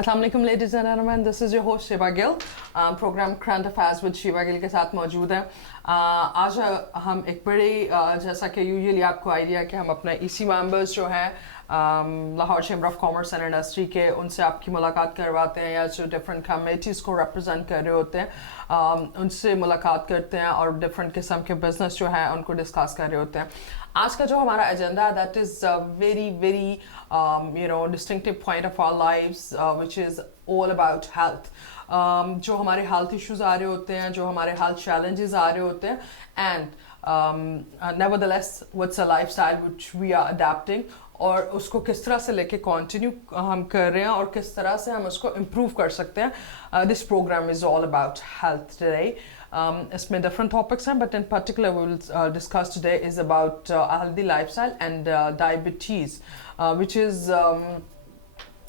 अस्सलाम वालेकुम ladies and gentleman, this is your host Shiva Gill. Programme current affairs with Shiva Gill के साथ मौजूद है। आज हम एक बड़ी जैसा कि यूजुअली आपको आइडिया कि हम अपने EC मेंबर्स जो हैं Lahore chamber of commerce and industry के, उनसे आपकी मुलाकात करवाते हैं, या जो डिफरेंट कमेटीज़ को रिप्रेजेंट कर रहे होते हैं उनसे मुलाकात करते हैं और डिफरेंट किस्म के बिजनेस जो है उनको डिस्कस कर रहे होते हैं। आज का जो हमारा एजेंडा है that is very distinctive point of our lives which is all about health. जो हमारे हेल्थ इश्यूज आ रहे होते हैं, जो हमारे हेल्थ चैलेंजेस आ रहे होते हैं, and nevertheless what's a lifestyle which we are adapting, और उसको किस तरह से लेके कंटिन्यू हम कर रहे हैं और किस तरह से हम उसको इम्प्रूव कर सकते हैं। This programme is all about health today. इसमें डिफरेंट टॉपिक्स हैं, but in particular we will discuss today is about healthy lifestyle and diabetes which is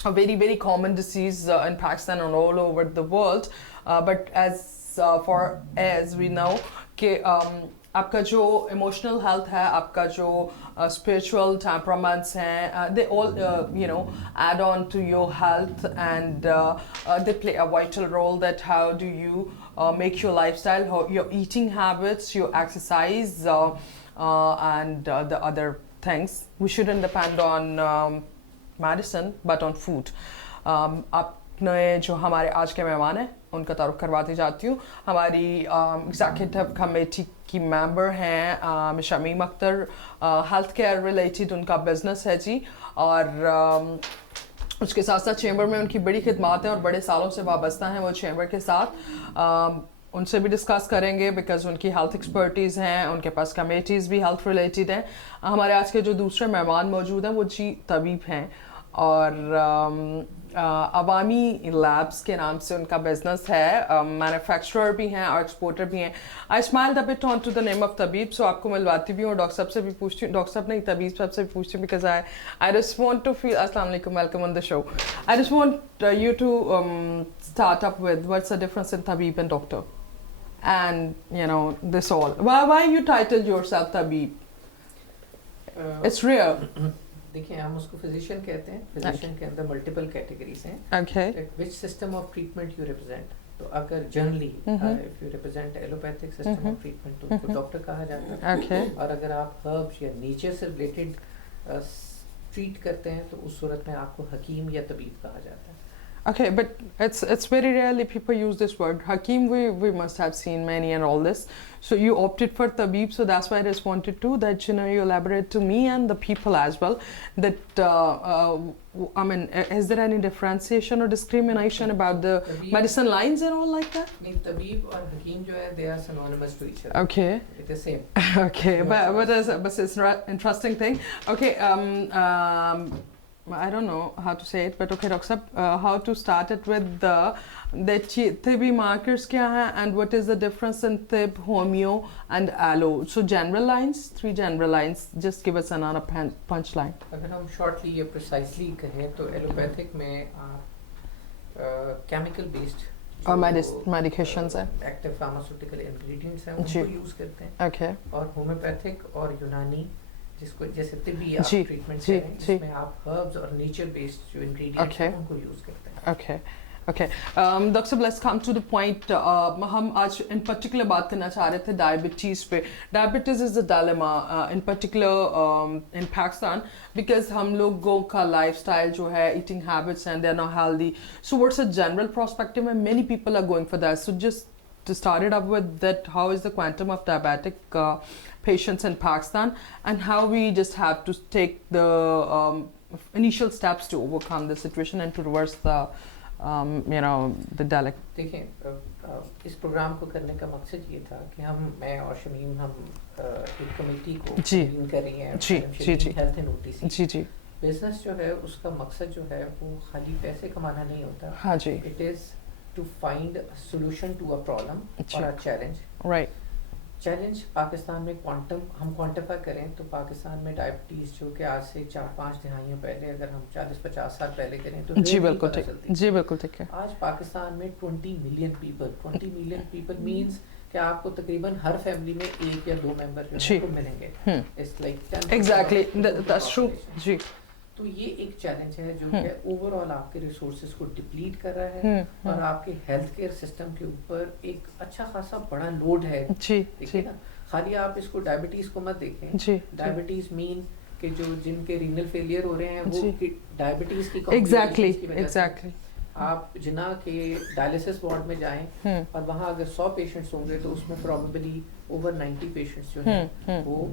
a very common disease in Pakistan and all over the world, but as far as we know कि आपका जो emotional health है, आपका जो spiritual temperaments हैं, they all add on to your health, and they play a vital role that how do you make your lifestyle, your eating habits, your exercise, and the other things. We shouldn't depend on medicine but on food. अपने जो हमारे आज के मेहमान हैं उनका तारुफ करवाती जाती हूँ। हमारी एग्जीक्यूटिव कमेटी की मेंबर हैं Shamim Akhtar. Health care related उनका बिजनेस है जी, और उसके साथ साथ चैम्बर में उनकी बड़ी खिदमात हैं और बड़े सालों से वाबस्ता हैं वो चैम्बर के साथ। उनसे भी डिस्कस करेंगे बिकॉज उनकी हेल्थ एक्सपर्टीज़ हैं, उनके पास कमेटीज़ भी हेल्थ रिलेटेड हैं। हमारे आज के जो दूसरे मेहमान मौजूद हैं वो जी तबीब हैं, और अवामी लैब्स के नाम से उनका बिजनेस है। मैन्युफैक्चरर भी हैं और एक्सपोर्टर भी हैं। I smiled a bit on to the name of तबीब, सो आपको मिलवाती भी हूँ, डॉक्टर साहब से भी पूछती हूँ, डॉक्टर साहब नहीं तबीब साहब से भी पूछती हूँ, because I just want to feel अस्सलाम वालेकुम, welcome on the show. I just want you to start up with what's the difference in तबीब and doctor, and this all. Why you titled yourself tabib? It's rare. देखिए, हम उसको physician कहते हैं। Physician के अंदर मल्टीपल कैटेगरीज हैं। Okay. Which system of treatment you represent? तो अगर generally if you represent allopathic system of treatment तो उसको डॉक्टर कहा जाता है। Okay. और अगर आप हर्ब्स या नेचर से रिलेटेड ट्रीट करते हैं तो उस सूरत में आपको हकीम या तबीब कहा जाता है। Okay, but it's very rarely people use this word. Hakim, we must have seen many and all this. So you opted for tabib, so that's why I just wanted to that you elaborate to me and the people as well that I mean, is there any differentiation or discrimination about the medicine lines and all like that? नहीं, तबीब और हकीम जो है they are synonymous to each other. Okay. It is same. Okay, but it's an interesting thing. Okay, I don't know how to say it, but okay, Dr. Sahab, how to start it with the TB markers kya hai, and what is the difference in TB, homeo and allo? So general lines, 3 general lines, just give us another punchline. अगर हम shortly या precisely कहें तो allopathic में आप chemical based और medications है, active pharmaceutical ingredients हैं उनको use करते हैं। Okay. और होम्योपैथिक और यूनानी जिसको जैसे तिब्बी आप जी, ट्रीटमेंट जी, करें जी। इसमें आप हर्ब्स और नेचर बेस्ड जो इंग्रेडिएंट्स हैं उनको यूज करते हैं। Okay. Okay. Dr. Sahab, let's come to the point. हम आज in particular बात करना चाह रहे थे डायबिटीज़ पे। Diabetes is a dilemma in particular in Pakistan because हम लोगों का lifestyle जो है, eating habits and they're not healthy. So what's a general perspective, and many people are going for that. So just to start it up with that, how is the quantum of diabetic patients in Pakistan, and how we just have to take the initial steps to overcome the situation and to reverse the the dialect. देखिए, इस programme को करने का मकसद ये था कि मैं और शमीम हम एक कमेटी को कन्वीन कर रही हैं। जी हेल्थ एंड OTC जी बिजनेस जो है उसका मकसद जो है वो खाली पैसे कमाना नहीं होता। हाँ जी। It is to find a solution to a problem और a challenge. Right. Challenge Pakistan में हम क्वांटिफाई करें तो पाकिस्तान में डायबिटीज़ जो कि आज से 4-5 दहाइयों पहले, अगर हम 40-50 साल पहले करें तो जी बिल्कुल ठीक है। आज पाकिस्तान में 20 मिलियन पीपल मींस कि आपको तकरीबन हर फैमिली में 1 या 2 मेंबर जो हैं वो मिलेंगे। It's like 10 exactly that's true जी। تو یہ ایک چیلنج ہے جو کہ اوور آل آپ کے ریسورسز کو ڈپلیٹ کر رہا ہے اور آپ کے ہیلتھ کیئر سسٹم کے اوپر ایک اچھا خاصا بڑا لوڈ ہے. دیکھیے نا, خالی آپ اس کو ڈائبٹیز کو مت دیکھیں. ڈائبٹیز مین کہ جو جن کے رینل فیلئر ہو رہے ہیں وہ ڈائبٹیز کی ایگزیکٹلی آپ جنا کے ڈائلسس وارڈ میں جائیں اور وہاں اگر 100 پیشنٹس ہوں گے تو اس میں پروبیبلی اوور 90 پیشنٹس جو ہیں وہ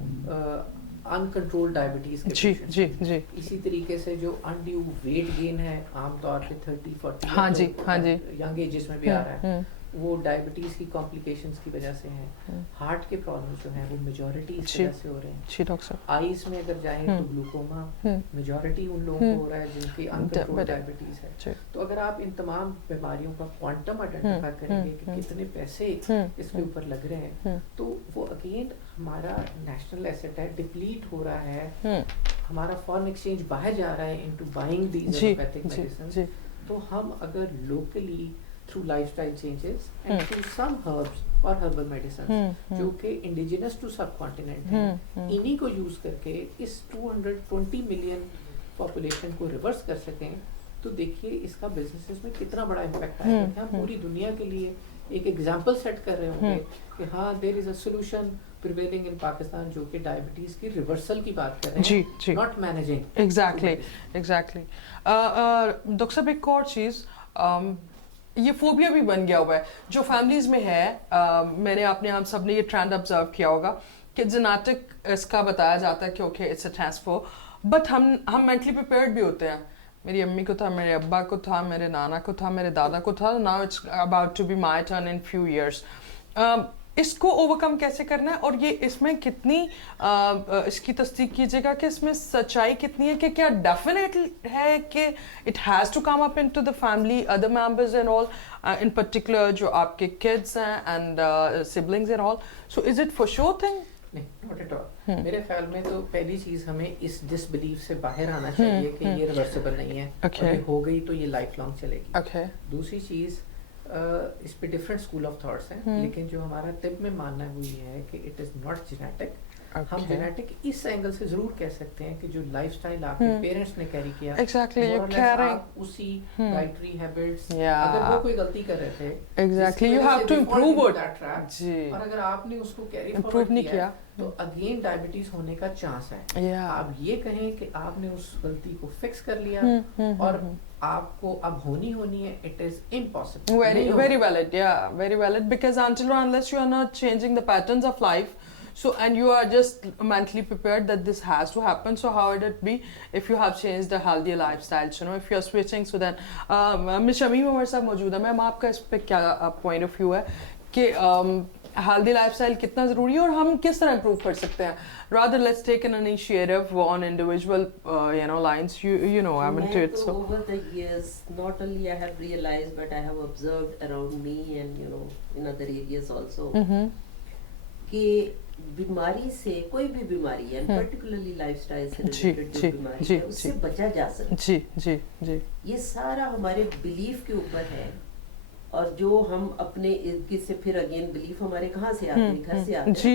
انکنٹرول ڈائبٹیز کے پیشنٹس ہیں. اسی طریقے سے جو انڈیو ویٹ گین ہے عام طور پہ 30-40 ینگ ایجز میں بھی آ رہا ہے, وہ ڈائبٹیز کی کمپلیکیشنز کی وجہ سے ہیں. ہارٹ کے پرابلمس جو ہیں وہ میجورٹی اس وجہ سے ہو رہے ہیں. آئیز میں اگر جائیں تو گلوکوما میجورٹی ان لوگوں کو ہو رہا ہے جن کی انکنٹرول ڈائبٹیز ہے. تو اگر آپ ان تمام بیماریوں کا کوانٹم آئیڈینٹیفائی کریں گے کہ کتنے پیسے اس کے اوپر لگ رہے ہیں, تو وہ اگین ہمارا نیشنل ایسٹ ہے, ڈپلیٹ ہو رہا ہے, ہمارا فارن ایکسچینج باہر جا رہا ہے into buying these allopathic medicines. تو ہم اگر locally through lifestyle changes and through some herbs اور herbal medicines جو کہ indigenous to subcontinent ہیں, انہی کو یوز کر کے اس 220 ملین population کو ریورس کر سکیں, تو دیکھیے اس کا بزنسز میں کتنا بڑا امپیکٹ آئے گا. کہ ہم پوری دنیا کے لیے ایک ایگزامپل سیٹ کر رہے ہوں گے کہ ہاں there is a solution prevailing in Pakistan جو کہ ڈائبٹیز کی ریورسل کی بات کر رہے ہیں, not managing. ایگزیکٹلی ڈاکٹر صاحب ایک اور چیز, یہ فوبیا بھی بن گیا ہوا ہے جو فیملیز میں ہے. میں نے اپنے ہم سب نے یہ ٹرینڈ آبزرو کیا ہوگا کہ جینیٹک اس کا بتایا جاتا ہے کہ okay it's a transfer, but ہم مینٹلی پریپیئرڈ بھی ہوتے ہیں. میری امی کو تھا, میرے ابا کو تھا, میرے نانا کو تھا, میرے دادا کو تھا, now it's about to be my turn in few years. اس کو اوورکم کیسے کرنا ہے, اور یہ اس میں کتنی اس کی تصدیق کیجیے گا کہ اس میں سچائی کتنی ہے, کہ کیا ڈیفینیٹ ہے کہ it has to come up in to the family other members and all, in particular جو آپ کے کڈس ہیں and siblings and all, so is it for sure thing? نہیں, ناٹ ایٹ آل. میرے خیال میں تو پہلی چیز ہمیں اس ڈس بلیف سے باہر آنا چاہیے کہ یہ ریورسیبل نہیں ہے, اور یہ ہو گئی تو یہ لائف لانگ چلے گی. دوسری چیز, اس پہ ڈفرینٹ اسکول آف تھاٹس ہیں, لیکن جو ہمارا طب میں ماننا ہے وہ یہ ہے کہ اٹ از ناٹ جینیٹک. ہم جینیٹک اس اینگل سے ضرور کہہ سکتے ہیں کہ جو لائف اسٹائل آپ کے پیرنٹس نے کیری کیا, آپ اسی ڈائٹری ہیبٹس, اگر وہ کوئی غلطی کر رہے تھے you have to improve it, اور اگر آپ نے اس کو کیری فارورڈ نہیں کیا تو اگین ڈائبٹیز ہونے کا چانس ہے. آپ یہ کہیں کہ آپ نے اس غلطی کو فکس کر لیا اور آپ کو اب ہونی ہے, it is impossible. Very valid, yeah, very valid, because until or unless you are not changing the patterns of life, so and you are just mentally prepared that this has to happen, so how would it be if you have changed a healthy lifestyle, you know, if you are switching. So then Ms. Shamim Umar sahab موجود ہے, میم آپ کا اس پہ کیا point of view ہے کہ healthy life style کتنا ضروری ہے اور ہم کس طرح امپروو کر سکتے ہیں, rather let's take an initiative on individual lines, you know I'm into it. So over the years not only I have realized but I have observed around me and in other areas also کہ بیماری سے, کوئی بھی بیماری ہے particularly life style سے related جو بیماری ہے اس سے بچا جا سکتا ہے. یہ سارا ہمارے بلیف کے اوپر ہے, اور جو ہم اپنے ارد گرد سے پھر اگین بلیف ہمارے کہاں سے آتے ہیں, گھر سے آتے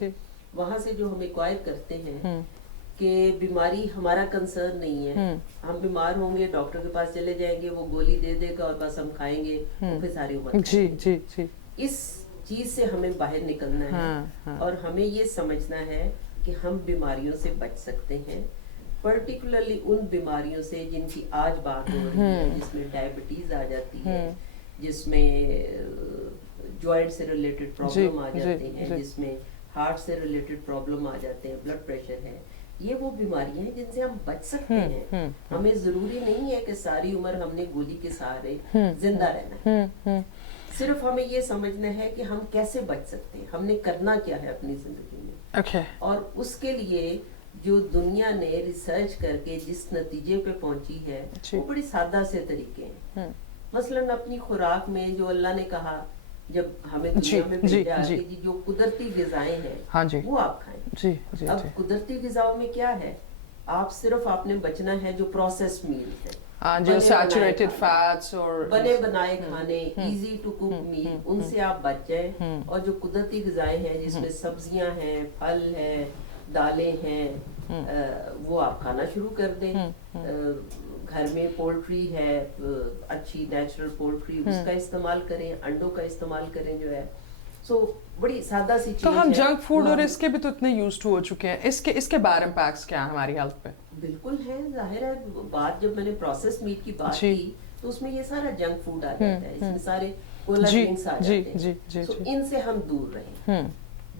ہیں, وہاں سے جو ہم ایکوائر کرتے ہیں کہ بیماری ہمارا کنسرن نہیں ہے, ہم بیمار ہوں گے ڈاکٹر کے پاس چلے جائیں گے, وہ گولی دے دے گا اور بس ہم کھائیں گے, پھر ساری عمر. اس چیز سے ہمیں باہر نکلنا ہے اور ہمیں یہ سمجھنا ہے کہ ہم بیماریوں سے بچ سکتے ہیں, پرٹیکولرلی ان بیماریوں سے جن کی آج بات ہو رہی ہے, جس میں ڈائبٹیز آ جاتی ہے, جس میں جوائنٹ سے ریلیٹڈ پرابلم آ جاتے ہیں, جس میں ہارٹ سے ریلیٹڈ پرابلم آ جاتے ہیں, بلڈ پریشر ہے. یہ وہ بیماریاں ہیں جن سے ہم بچ سکتے ہیں. ہمیں ضروری نہیں ہے کہ ساری عمر ہم نے گولی کے سہارے زندہ رہنا ہے, صرف ہمیں یہ سمجھنا ہے کہ ہم کیسے بچ سکتے ہیں, ہم نے کرنا کیا ہے اپنی زندگی میں. اور اس کے لیے جو دنیا نے ریسرچ کر کے جس نتیجے پہ پہنچی ہے وہ بڑی سادہ سے طریقے ہیں. مثلاً اپنی خوراک میں جو اللہ نے کہا جب ہمیں دنیا میں بھیجا کہ جو قدرتی غذائیں ہیں وہ آپ کھائیں. اب قدرتی غذاؤں میں کیا ہے, آپ صرف آپ نے بچنا ہے جو پروسیس میلز ہیں, جو سیچوریٹڈ فیٹس اور بنے بنائے کھانے, ایزی ٹو کوک میل, ان سے آپ بچ جائیں. اور جو قدرتی غذائیں ہیں جس میں سبزیاں ہیں, پھل ہیں, دالیں ہیں, वो आप खाना शुरू कर दें. घर में पोल्ट्री है, अच्छी नेचुरल पोल्ट्री, उसका इस्तेमाल करें, अंडों का इस्तेमाल करें जो है. सो बड़ी सादा सी चीज तो हम है. जंक फूड और हाँ, इसके भी तो इतने यूज टू हो चुके हैं, इसके बैड इम्पैक्ट्स क्या है हमारी हेल्थ पे? बिल्कुल है, जाहिर है. बात जब मैंने प्रोसेस मीट की बात जी। की तो उसमें ये सारा जंक फूड आ जाता है, इसमें सारे कोला जी, ड्रिंक्स आ जी, जाते हैं. जी, जी, So, जी. इनसे हम दूर रहें.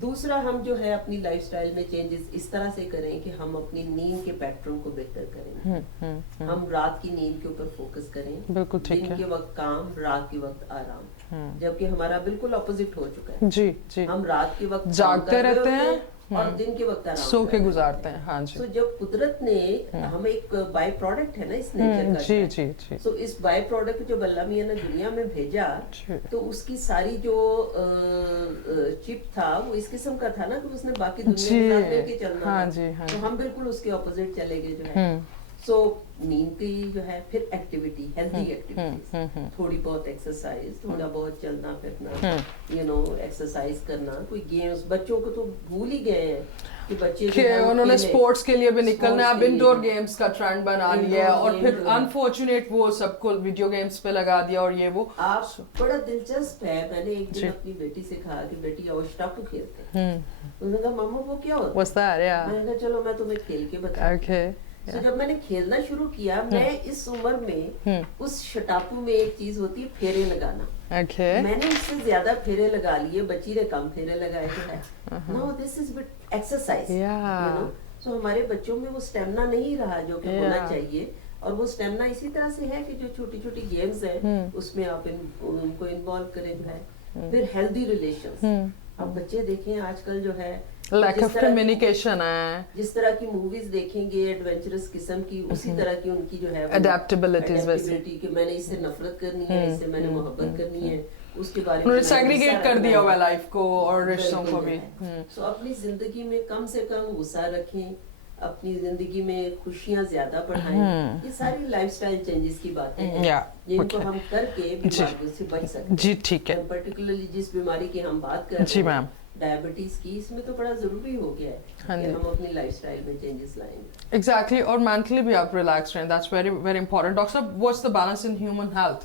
दूसरा, हम जो है अपनी लाइफस्टाइल में चेंजेस इस तरह से करें कि हम अपनी नींद के पैटर्न को बेहतर करें. हम रात की नींद के ऊपर फोकस करें. बिल्कुल ठीक दिन है. के वक्त काम, रात के वक्त आराम. जबकि हमारा बिल्कुल अपोजिट हो चुका है. जी जी. हम रात के वक्त काम जागते कर रहे रहते होते हैं, और दिन के वक्त आराम सो कर के रहे गुजारते होते हैं. हाँ जी. So, जब कुदरत ने हमें एक बाय प्रोडक्ट है ना इस नेचर का, जी जी जी. सो इस बाय प्रोडक्ट जो अल्लाह मियां ने दुनिया में भेजा, जी. तो उसकी सारी जो चिप था वो इस किस्म का था ना कि उसने बाकी दुनिया जी. के साथ मिलके चलना हाँ था. जी, हाँ तो जी. हम बिल्कुल उसके ऑपोजिट चले गए जो है. सो नींद की जो है, फिर एक्टिविटी, हेल्दी एक्टिविटीज, थोड़ी बहुत एक्सरसाइज, थोड़ा बहुत चलना फिरना, यू नो, एक्सरसाइज करना. कोई गेम्स, बच्चों को तो भूल ही गए हैं कि बच्चे कि जो है वो उन्होंने खेलें. स्पोर्ट्स के लिए भी निकलना है. अब Sports के लिए इंडोर भी. गेम्स का ट्रेंड बना लिया है Indoor और फिर game जो है. अनफॉर्चुनेट वो सबको वीडियो गेम्स पे लगा दिया और ये वो. आप बड़ा दिलचस्प है. मैंने एक जी. दिन अपनी बेटी से कहा कि बेटी आओ स्टापू खेलते हैं. उन्होंने कहा मम्मा वो क्या होता है? What's that? Yeah. मैंने कहा चलो मैं तुम्हें खेल के बताती Okay. हूँ. So, जब मैंने खेलना शुरू किया, मैं इस उम्र में उस शटापू में एक चीज होती है फेरे लगाना. Okay. मैंने इससे ज्यादा फेरे लगा लिए, बच्ची ने कम फेरे लगाए जो है. No, this is bit exercise. Yeah. So हमारे बच्चों में वो स्टेमिना नहीं रहा जो कि होना Yeah. चाहिए. और वो स्टेमिना इसी तरह से है कि जो छोटी छोटी गेम्स है उसमें आप उनको इन्वॉल्व करें जो है. फिर हेल्दी रिलेशंस. अब बच्चे देखें आजकल जो है Lack जिस of तरह की- communication है. जिस तरह की मूवीज देखेंगे एडवेंचरस किस्म की, उसी तरह की उनकी जो है वो Adaptabilities वैसे. adaptability कि मैंने इससे नफरत करनी है, इससे मैंने मोहब्बत करनी है, उसके बारे में उन्होंने मैंने सेग्रीगेट गुस्सा कर रखना दिया है. हुआ लाइफ को और रिश्तों को भी. सो अपनी जिंदगी में कम से कम गुस्सा रखें, अपनी जिंदगी में खुशियां ज्यादा बढ़ाएं. ये सारी लाइफस्टाइल चेंजेस की बातें हैं Yeah, जिनको okay. हम करके बीमारियों से बच सकते हैं. जी ठीक है. पर्टिकुलरली जिस बीमारी की हम बात कर जी रहे मैम. हैं, डायबिटीज की, इसमें तो बड़ा जरूरी हो गया है हाँ कि जी. हम अपनी लाइफस्टाइल में चेंजेस लाएंगे. Exactly. और mentally भी आप relaxed रहें. That's very very important. Doctor साहब, what's the balance in human health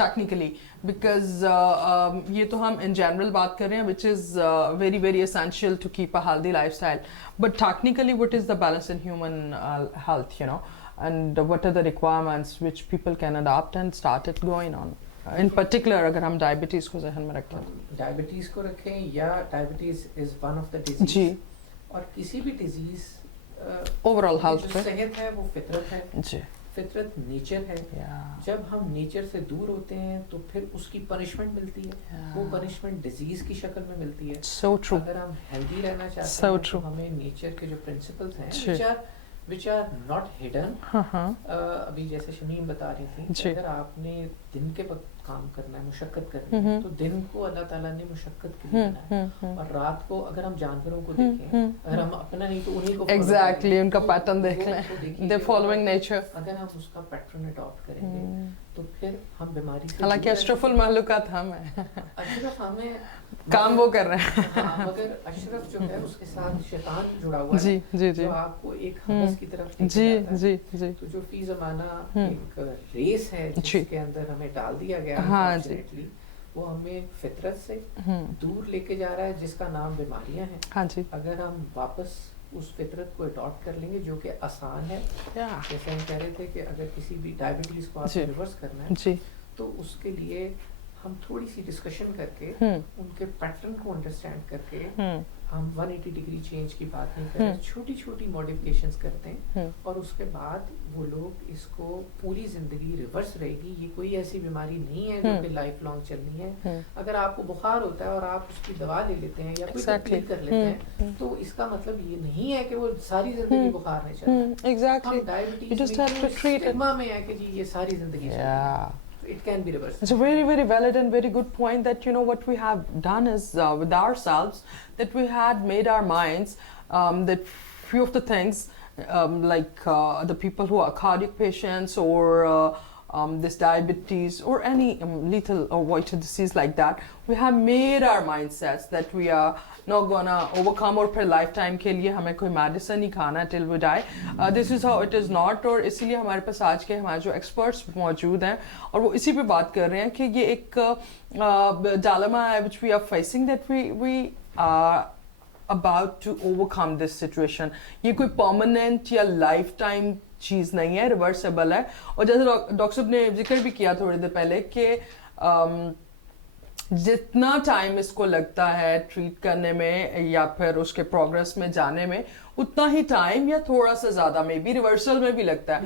technically? Because ये तो हम in general बात कर रहे हैं, which is very very essential to keep a healthy lifestyle. But technically, what is the balance in human health? You know, and what are the requirements which people can adopt and start it going on? In particular, अगर हम diabetes को ज़हन में रखें. Diabetes को रखें या diabetes is one of the disease. जी. और किसी भी डिजीज Overall health जो पे. सेहत है वो फितरत है. जी. फितरत नेचर है. Yeah. जब हम नेचर से दूर होते हैं तो फिर उसकी पनिशमेंट मिलती है. वो पनिशमेंट डिजीज की शक्ल में मिलती है. So true. अगर हम हेल्दी रहना चाहते So हैं true. तो हमें नेचर के जो प्रिंसिपल्स हैं जी. which are not hidden. हाँ. अभी जैसे शमीम बता रही थी जी. कि अगर आपने दिन के वक्त काम करना है, मुशक्कत करनी है, तो दिन को अल्लाह ताला ने मुशक्कत के लिए बनाया है. और रात को अगर हम जानवरों को देखें, अगर हम अपना नहीं तो उन्हीं को follow Exactly. करेंगे, उनका तो pattern देख वो लें. तो देखिए They're कि following nature. अगर हम उसका पैटर्न अडॉप्ट करेंगे तो फिर हम बीमारी से हालांकि दूर अशरफुल रहेंगे. महलूकात हम हैं. अशरफ हमें काम वो कर रहे हैं. हाँ, मगर अशरफ जो है उसके साथ शैतान जुड़ा हुआ है जी जी जी. जो आपको एक हवस की तरफ लेके जी जाता है. जी जी. तो जो फी ज़माना एक रेस है जी. जिसके अंदर हमें डाल दिया गया है, हाँ जी. unfortunately, वो हमें फितरत से दूर लेके जा रहा है जिसका नाम बीमारियां हैं. हाँ जी. अगर हम वापस उस फितरत को अडॉप्ट कर लेंगे जो कि आसान है, Yeah. जैसे हम कह रहे थे कि अगर किसी भी डायबिटीज को जी. आपको रिवर्स करना है जी. तो उसके लिए हम थोड़ी सी डिस्कशन करके उनके पैटर्न को अंडरस्टैंड करके हम 180 डिग्री चेंज की बात नहीं कर रहे, छोटी छोटी मॉडिफिकेशंस करते हैं और उसके बाद वो लोग इसको पूरी जिंदगी रिवर्स रहेगी. ये कोई ऐसी बीमारी नहीं है जो कि लाइफ लॉन्ग चलनी है. अगर आपको बुखार होता है और आप उसकी दवा ले लेते हैं या कोई Exactly. तकलीफ कर लेते हैं तो इसका मतलब ये नहीं है कि वो सारी जिंदगी बुखार नहीं चलना. Exactly. हम diabetes You just have to treat it. Stigma में है कि जी ये सारी जिंदगी चलनी है. Yeah. It can be reversed. It's a very, very valid and very good point that, you know, what we have done is with ourselves, that we had made our minds that few of the things like the people who are cardiac patients or this diabetes or any lethal or vital disease like that, we have made our mindsets that we are not gonna overcome और फिर lifetime के लिए हमें कोई medicine ही खाना है till we die. This is how it is not. और इसीलिए हमारे पास आज के हमारे जो experts मौजूद हैं और वो इसी पे बात कर रहे हैं कि ये एक dilemma है which we are facing, that we are about to overcome this situation. ये कोई permanent या lifetime चीज़ नहीं है, रिवर्सेबल है. और जैसे डॉक्टर साहब ने जिक्र भी किया थोड़ी देर पहले कि जितना टाइम इसको लगता है ट्रीट करने में या फिर उसके प्रोग्रेस में जाने में, उतना ही टाइम या थोड़ा सा ज्यादा में भी रिवर्सल में भी लगता है.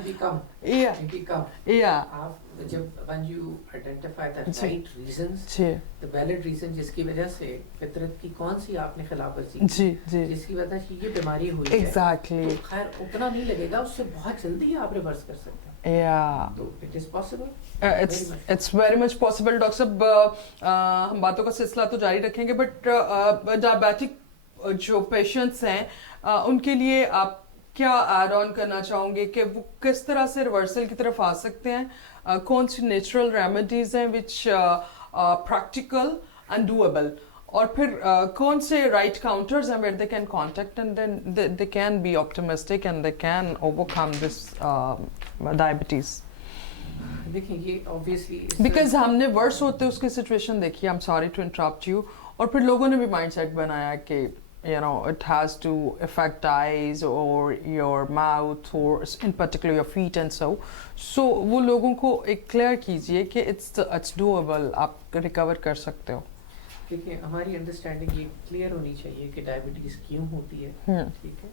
आप जब when you identify the right reasons, the valid reason जिसकी वजह से फितरत की कौन सी आपने खिलाफत की, जिसकी वजह से ये बीमारी हुई है, तो खैर उतना नहीं लगेगा, उससे बहुत जल्दी आप रिवर्स कर सकते हैं. तो it is possible. It's very much possible. Doctor साहब हम बातों का सिलसिला तो जारी रखेंगे, बट डायबिटिक जो पेशेंट्स हैं उनके लिए आप क्या ऐड ऑन करना चाहोगे कि वो किस तरह से रिवर्सल की तरफ आ सकते हैं? कौन सी नेचुरल रेमेडीज हैं विच प्रैक्टिकल एंड डूएबल, और फिर कौन से राइट काउंटर्स हैं where they can contact and then they can be optimistic and they can overcome this diabetes? देखिए ये ऑब्वियसली बिकॉज हमने वर्स होते उसकी सिचुएशन देखी, I am sorry to interrupt you, और फिर लोगों ने भी माइंडसेट बनाया कि you know it has to affect eyes or your mouth or in particular your feet and so वो लोगों को एक क्लियर कीजिए कि it's doable, आप रिकवर कर सकते हो. देखिए हमारी अंडरस्टैंडिंग ये क्लियर होनी चाहिए कि डायबिटीज क्यों होती है. ठीक है,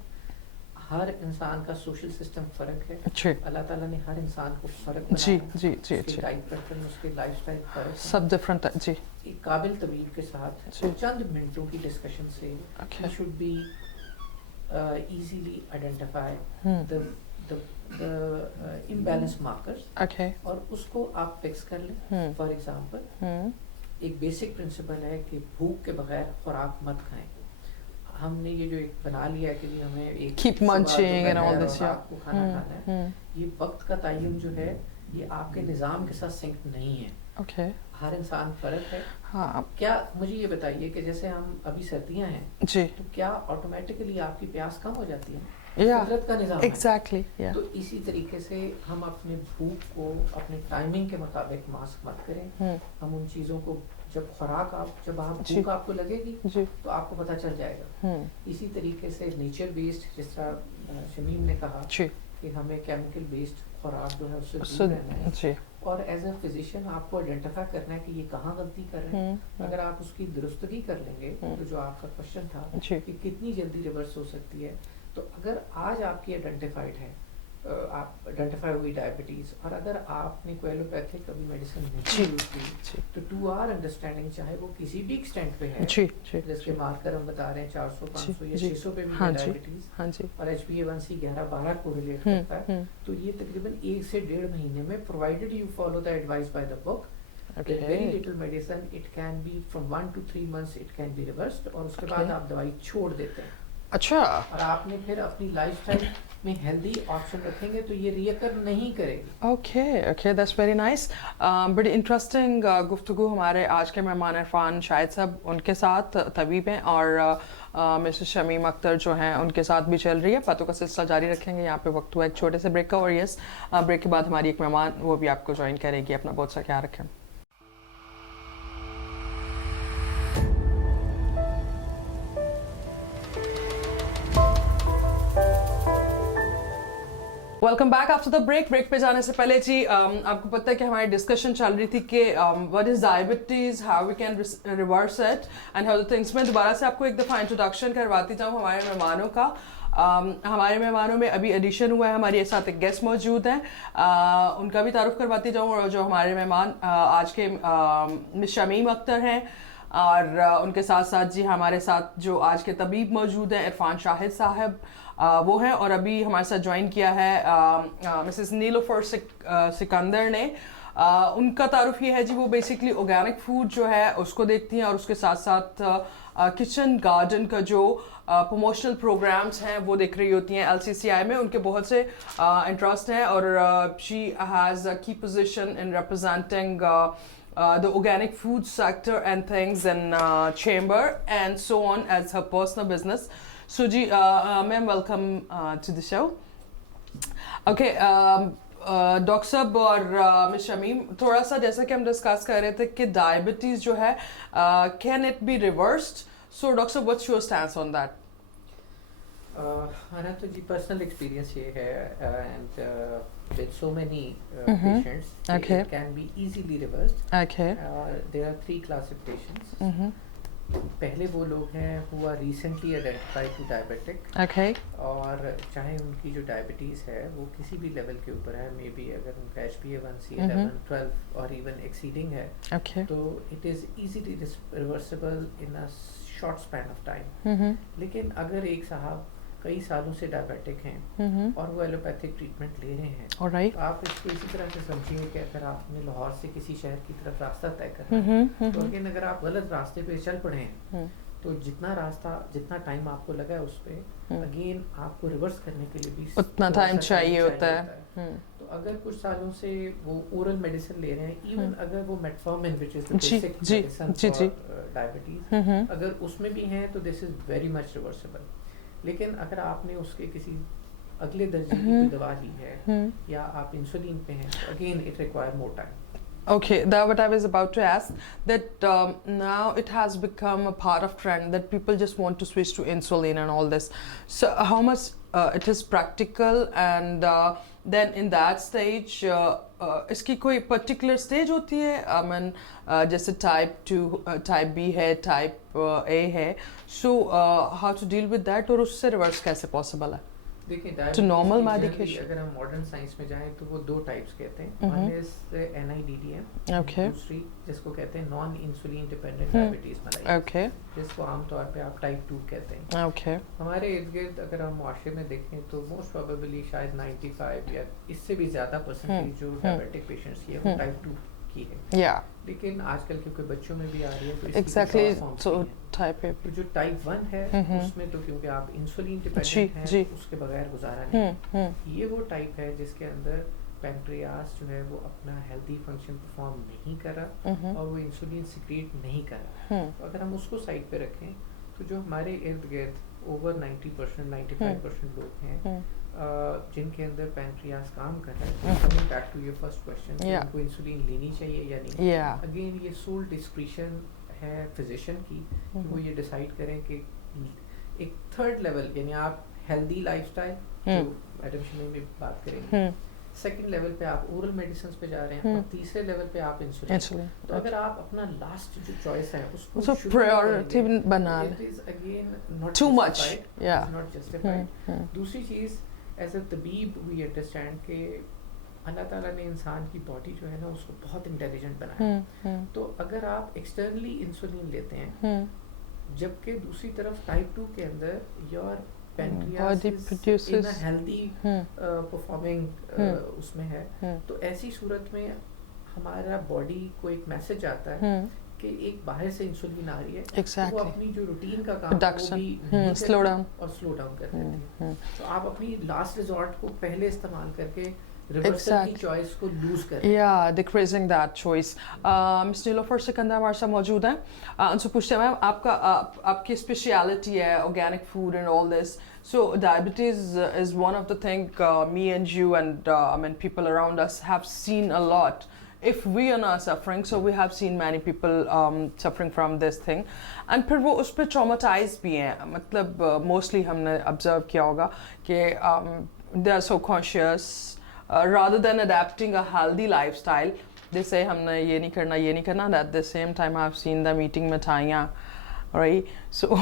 हर इंसान का सोशल सिस्टम फर्क है. अल्लाह ताला ने हर इंसान को फर्क बनाया. जी डाइट पैटर्न, उसके लाइफस्टाइल फर्क, सब डिफरेंट है. जी एक काबिल तबीब के साथ चंद मिनटों की डिस्कशन से you should be easily identify the imbalance markers. और उसको आप फिक्स कर लें. फॉर एग्जांपल एक बेसिक प्रिंसिपल है कि भूख के बगैर खुराक मत खाएं. हमने ये जो एक बना लिया है कि हमें एक keep munching and all this, आपको खाना खाना है, ये वक्त का तयन जो है ये आपके निज़ाम के साथ सिंक नहीं है. हर इंसान फर्क है. क्या मुझे ये बताइए कि जैसे हम अभी सर्दियां हैं जी, तो क्या ऑटोमेटिकली आपकी प्यास कम हो जाती है? फितरत का निज़ाम exactly, है. तो इसी तरीके से हम अपने भूख को अपने टाइमिंग के मुताबिक मास्क मत करें. हम उन चीज़ों को जब खुराक जब आप भूख आपको लगेगी तो आपको पता चल जाएगा. इसी तरीके से नेचर बेस्ड, जिस तरह शमीम ने कहा कि हमें केमिकल बेस्ड खुराक जो है उससे दूर रहना है. और एज अ फिजिशियन आपको आइडेंटिफाई करना है कि ये कहाँ गलती कर रहे हैं. अगर आप उसकी दुरुस्तगी कर लेंगे, तो जो आपका क्वेश्चन था कि कितनी जल्दी रिवर्स हो सकती है, तो अगर आज आपकी आइडेंटिफाइड है, आप आइडेंटिफाई हुई डायबिटीज, और अगर आपने कोई एलोपैथिक कभी मेडिसिन नहीं यूज की, तो टू आवर अंडरस्टैंडिंग चाहे वो किसी भी एक्सटेंट पे है, जिसके मार्कर हम बता रहे हैं 400, 500 या 600 पे भी है डायबिटीज, और HbA1c 11-12 कोरिलेट करता है, तो ये तकरीबन 1 से 1.5 महीने में, provided you follow the advice by the book, with very little medicine, it can be from 1 to 3 months it can be reversed, और उसके बाद आप दवाई छोड़ देते हैं. अच्छा, और आपने फिर अपनी लाइफस्टाइल में हेल्दी ऑप्शन रखेंगे तो ये रियकर नहीं करेगी. Okay, that's very nice. बड़ी इंटरेस्टिंग गुफ्तगू हमारे आज के मेहमान इरफान शाहिद साहब उनके साथ तबीब हैं, और मिसेस शमीम अख्तर जो हैं उनके साथ भी चल रही है. बातों का सिलसिला जारी रखेंगे. यहाँ पे वक्त हुआ एक छोटे से ब्रेक का, और यस ब्रेक के बाद हमारी एक मेहमान वो भी आपको ज्वाइन करेगी. अपना बहुत सा ख्याल रखें. Welcome back after the break. Break पे जाने से पहले जी आपको पता है कि हमारी डिस्कशन चल रही थी कि what is diabetes, how we can reverse it and how the things. मैं दोबारा से आपको एक दफ़ा इंट्रोडक्शन करवाती जाऊँ हमारे मेहमानों का. हमारे मेहमानों में अभी एडिशन हुआ है, हमारे साथ एक गेस्ट मौजूद हैं, उनका भी तारुफ करवाती जाऊँ. और जो हमारे मेहमान आज के मिस शमीम अख्तर हैं, और उनके साथ साथ जी हमारे साथ जो आज के तबीब मौजूद हैं इरफान शाहिद साहब वो हैं, और अभी हमारे साथ ज्वाइन किया है मिसेस नीलोफर सिकंदर ने. उनका तारुफ ये है जी, वो बेसिकली ऑर्गेनिक फूड जो है उसको देखती हैं, और उसके साथ साथ किचन गार्डन का जो प्रमोशनल प्रोग्राम्स हैं वो देख रही होती हैं LCCI में. उनके बहुत से इंटरेस्ट हैं और शी हैज़ अ की position in representing the organic food sector and things in chamber and so on as her personal business. So ji, ma'am, welcome to the show. Okay, doctor साहब और miss Shamim, थोड़ा सा जैसा कि हम discuss कर रहे थे कि डायबिटीज जो है can it be reversed? So doctor साहब, what's your stance on that? हमारा तो जी पर्सनल एक्सपीरियंस ये है and with so many patients, Okay. it can be easily reversed. Okay. There are 3 classes of patients. पहले वो लोग हैं who are recently identified to diabetic. Okay. और चाहे उनकी जो डायबिटीज़ है वो किसी भी लेवल के ऊपर है, मे बी अगर उनका HbA1c 11, 12 और इवन एक्सीडिंग है, Okay. तो it is easily reversible in a short span of time. लेकिन अगर एक साहब कई सालों से डायबिटिक हैं और वो एलोपैथिक ट्रीटमेंट ले रहे हैं, Alright. तो आप इसको इसी तरह से समझिए कि अगर आपने लाहौर से किसी शहर की तरफ रास्ता तय करना है, तो लेकिन अगर आप गलत रास्ते पे चल पड़े हैं, तो जितना टाइम आपको लगा है उस पे अगेन आपको रिवर्स करने के लिए भी उतना टाइम चाहिए होता है. तो अगर कुछ सालों से वो ओरल मेडिसिन ले रहे हैं, इवन अगर वो metformin which is the basic medicine for diabetes, अगर उसमें भी हैं तो this is very much reversible. लेकिन अगर आपने उसके किसी अगले दर्जे की कोई दवा ली है या आप इंसुलिन पे हैं, तो again it require more time. Okay, that what I was about to ask. That now it has become a part of trend that people just want to switch to insulin and all this. So how much it is practical, and then in that stage, इसकी कोई particular stage होती है? I mean, जैसे type 2, type B है, type A है. So how to deal with that, और उससे reverse कैसे possible है? देखिए, To normal medication. अगर हम मॉडर्न साइंस में जाएं तो वो 2 टाइप्स कहते हैं. One is NIDDM, Okay. दूसरी जिसको कहते हैं नॉन इंसुलिन डिपेंडेंट डायबिटीज मलाई, Okay. जिसको आमतौर पे आप टाइप 2 कहते हैं. Okay. हमारे इर्द गिर्द अगर हम मुआशरे में देखें तो मोस्ट प्रोबेबली शायद 95 या इससे भी ज़्यादा परसेंटेज जो डायबिटिक पेशेंट्स की है वो टाइप 2 की है. Yeah. लेकिन आजकल क्योंकि बच्चों में भी आ रही है तो इसकी Exactly. कुछ और forms So भी हैं. type A. तो जो टाइप 1 है उसमें तो क्योंकि आप इंसुलिन डिपेंडेंट हैं, जी. उसके बगैर गुजारा नहीं. ये वो टाइप है जिसके अंदर पैंक्रियास जो है वो अपना हेल्दी फंक्शन परफॉर्म नहीं कर रहा और वो इंसुलिन सिक्रेट नहीं कर रहा. तो अगर हम उसको साइड पे रखें तो जो हमारे इर्द गिर्द ओवर 90%, 95% लोग हैं जिनके अंदर पैंक्रियास काम कर रहा है. Coming back to your first question, उनको इंसुलिन लेनी चाहिए या नहीं, अगेन ये सोल डिस्क्रिशन है फिजिशियन की कि वो ये डिसाइड करें कि एक थर्ड लेवल, यानी आप हेल्दी लाइफस्टाइल जो मैडम शमीम भी बात करेंगे, सेकंड लेवल पे आप ओरल मेडिसिन पे जा रहे हैं और तीसरे लेवल पे आप इंसुलिन. तो अगर आप अपना लास्ट जो चॉइस है उसको प्रायोरिटी बना it is again not too much. Not justified. दूसरी चीज, एज अ तबीब वी अंडरस्टैंड कि अल्लाह ताला ने इंसान की बॉडी जो है ना उसको बहुत इंटेलिजेंट बनाया. तो अगर आप एक्सटर्नली इंसुलिन लेते हैं जबकि दूसरी तरफ टाइप 2 के अंदर your pancreas is in a healthy performing उसमें है, तो ऐसी सूरत में हमारा बॉडी को एक मैसेज आता है कि एक बाहर से इंसुलिन आ रही है. Exactly. वो अपनी जो रूटीन का काम Production. वो भी Slow down. और स्लो डाउन कर देती है. तो आप अपनी लास्ट रिजॉर्ट को पहले इस्तेमाल करके रिवर्सल की चॉइस को लूज कर. Decreasing that choice. Miss Nilofar Sikandar हमारे साथ मौजूद हैं. उनसे पूछते हैं, मैम आपकी स्पेशलिटी है organic food and all this. So diabetes is one of the thing me and you and I mean people around us have seen a lot. If we are not suffering, so we have seen many people suffering from this thing. And फिर वो उस पर traumatized भी हैं. मतलब mostly हमने observe किया होगा कि they are so conscious. Rather than adapting a healthy lifestyle, they say हमने ये नहीं करना. At the same time, I've seen them eating मिठाइयाँ, right? So,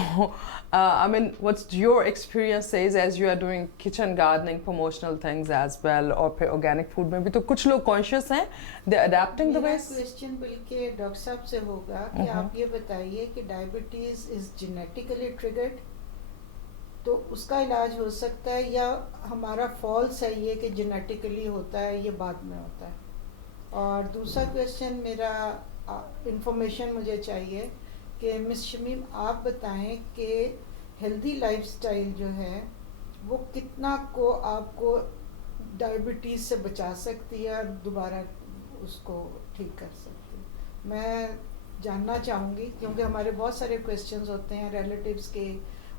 I mean, what's your experience says as you are doing kitchen gardening, promotional things as well, और फिर organic food में भी तो कुछ लोग conscious हैं, they're adapting the ways. मेरा question बल्कि डॉक्टर साहब से होगा कि आप ये बताइए कि डायबिटीज इज जेनेटिकली ट्रिगर्ड, तो उसका इलाज हो सकता है या हमारा फॉल्स है ये कि जेनेटिकली होता है, ये बाद में होता है. और दूसरा क्वेश्चन मेरा इंफॉर्मेशन मुझे चाहिए کہ مس شمیم آپ بتائیں کہ ہیلدی لائف سٹائل جو ہے وہ کتنا کو آپ کو ڈائبٹیز سے بچا سکتی ہے اور دوبارہ اس کو ٹھیک کر سکتی ہے. میں جاننا چاہوں گی کیونکہ ہمارے بہت سارے کویسچنز ہوتے ہیں ریلیٹیوز کے,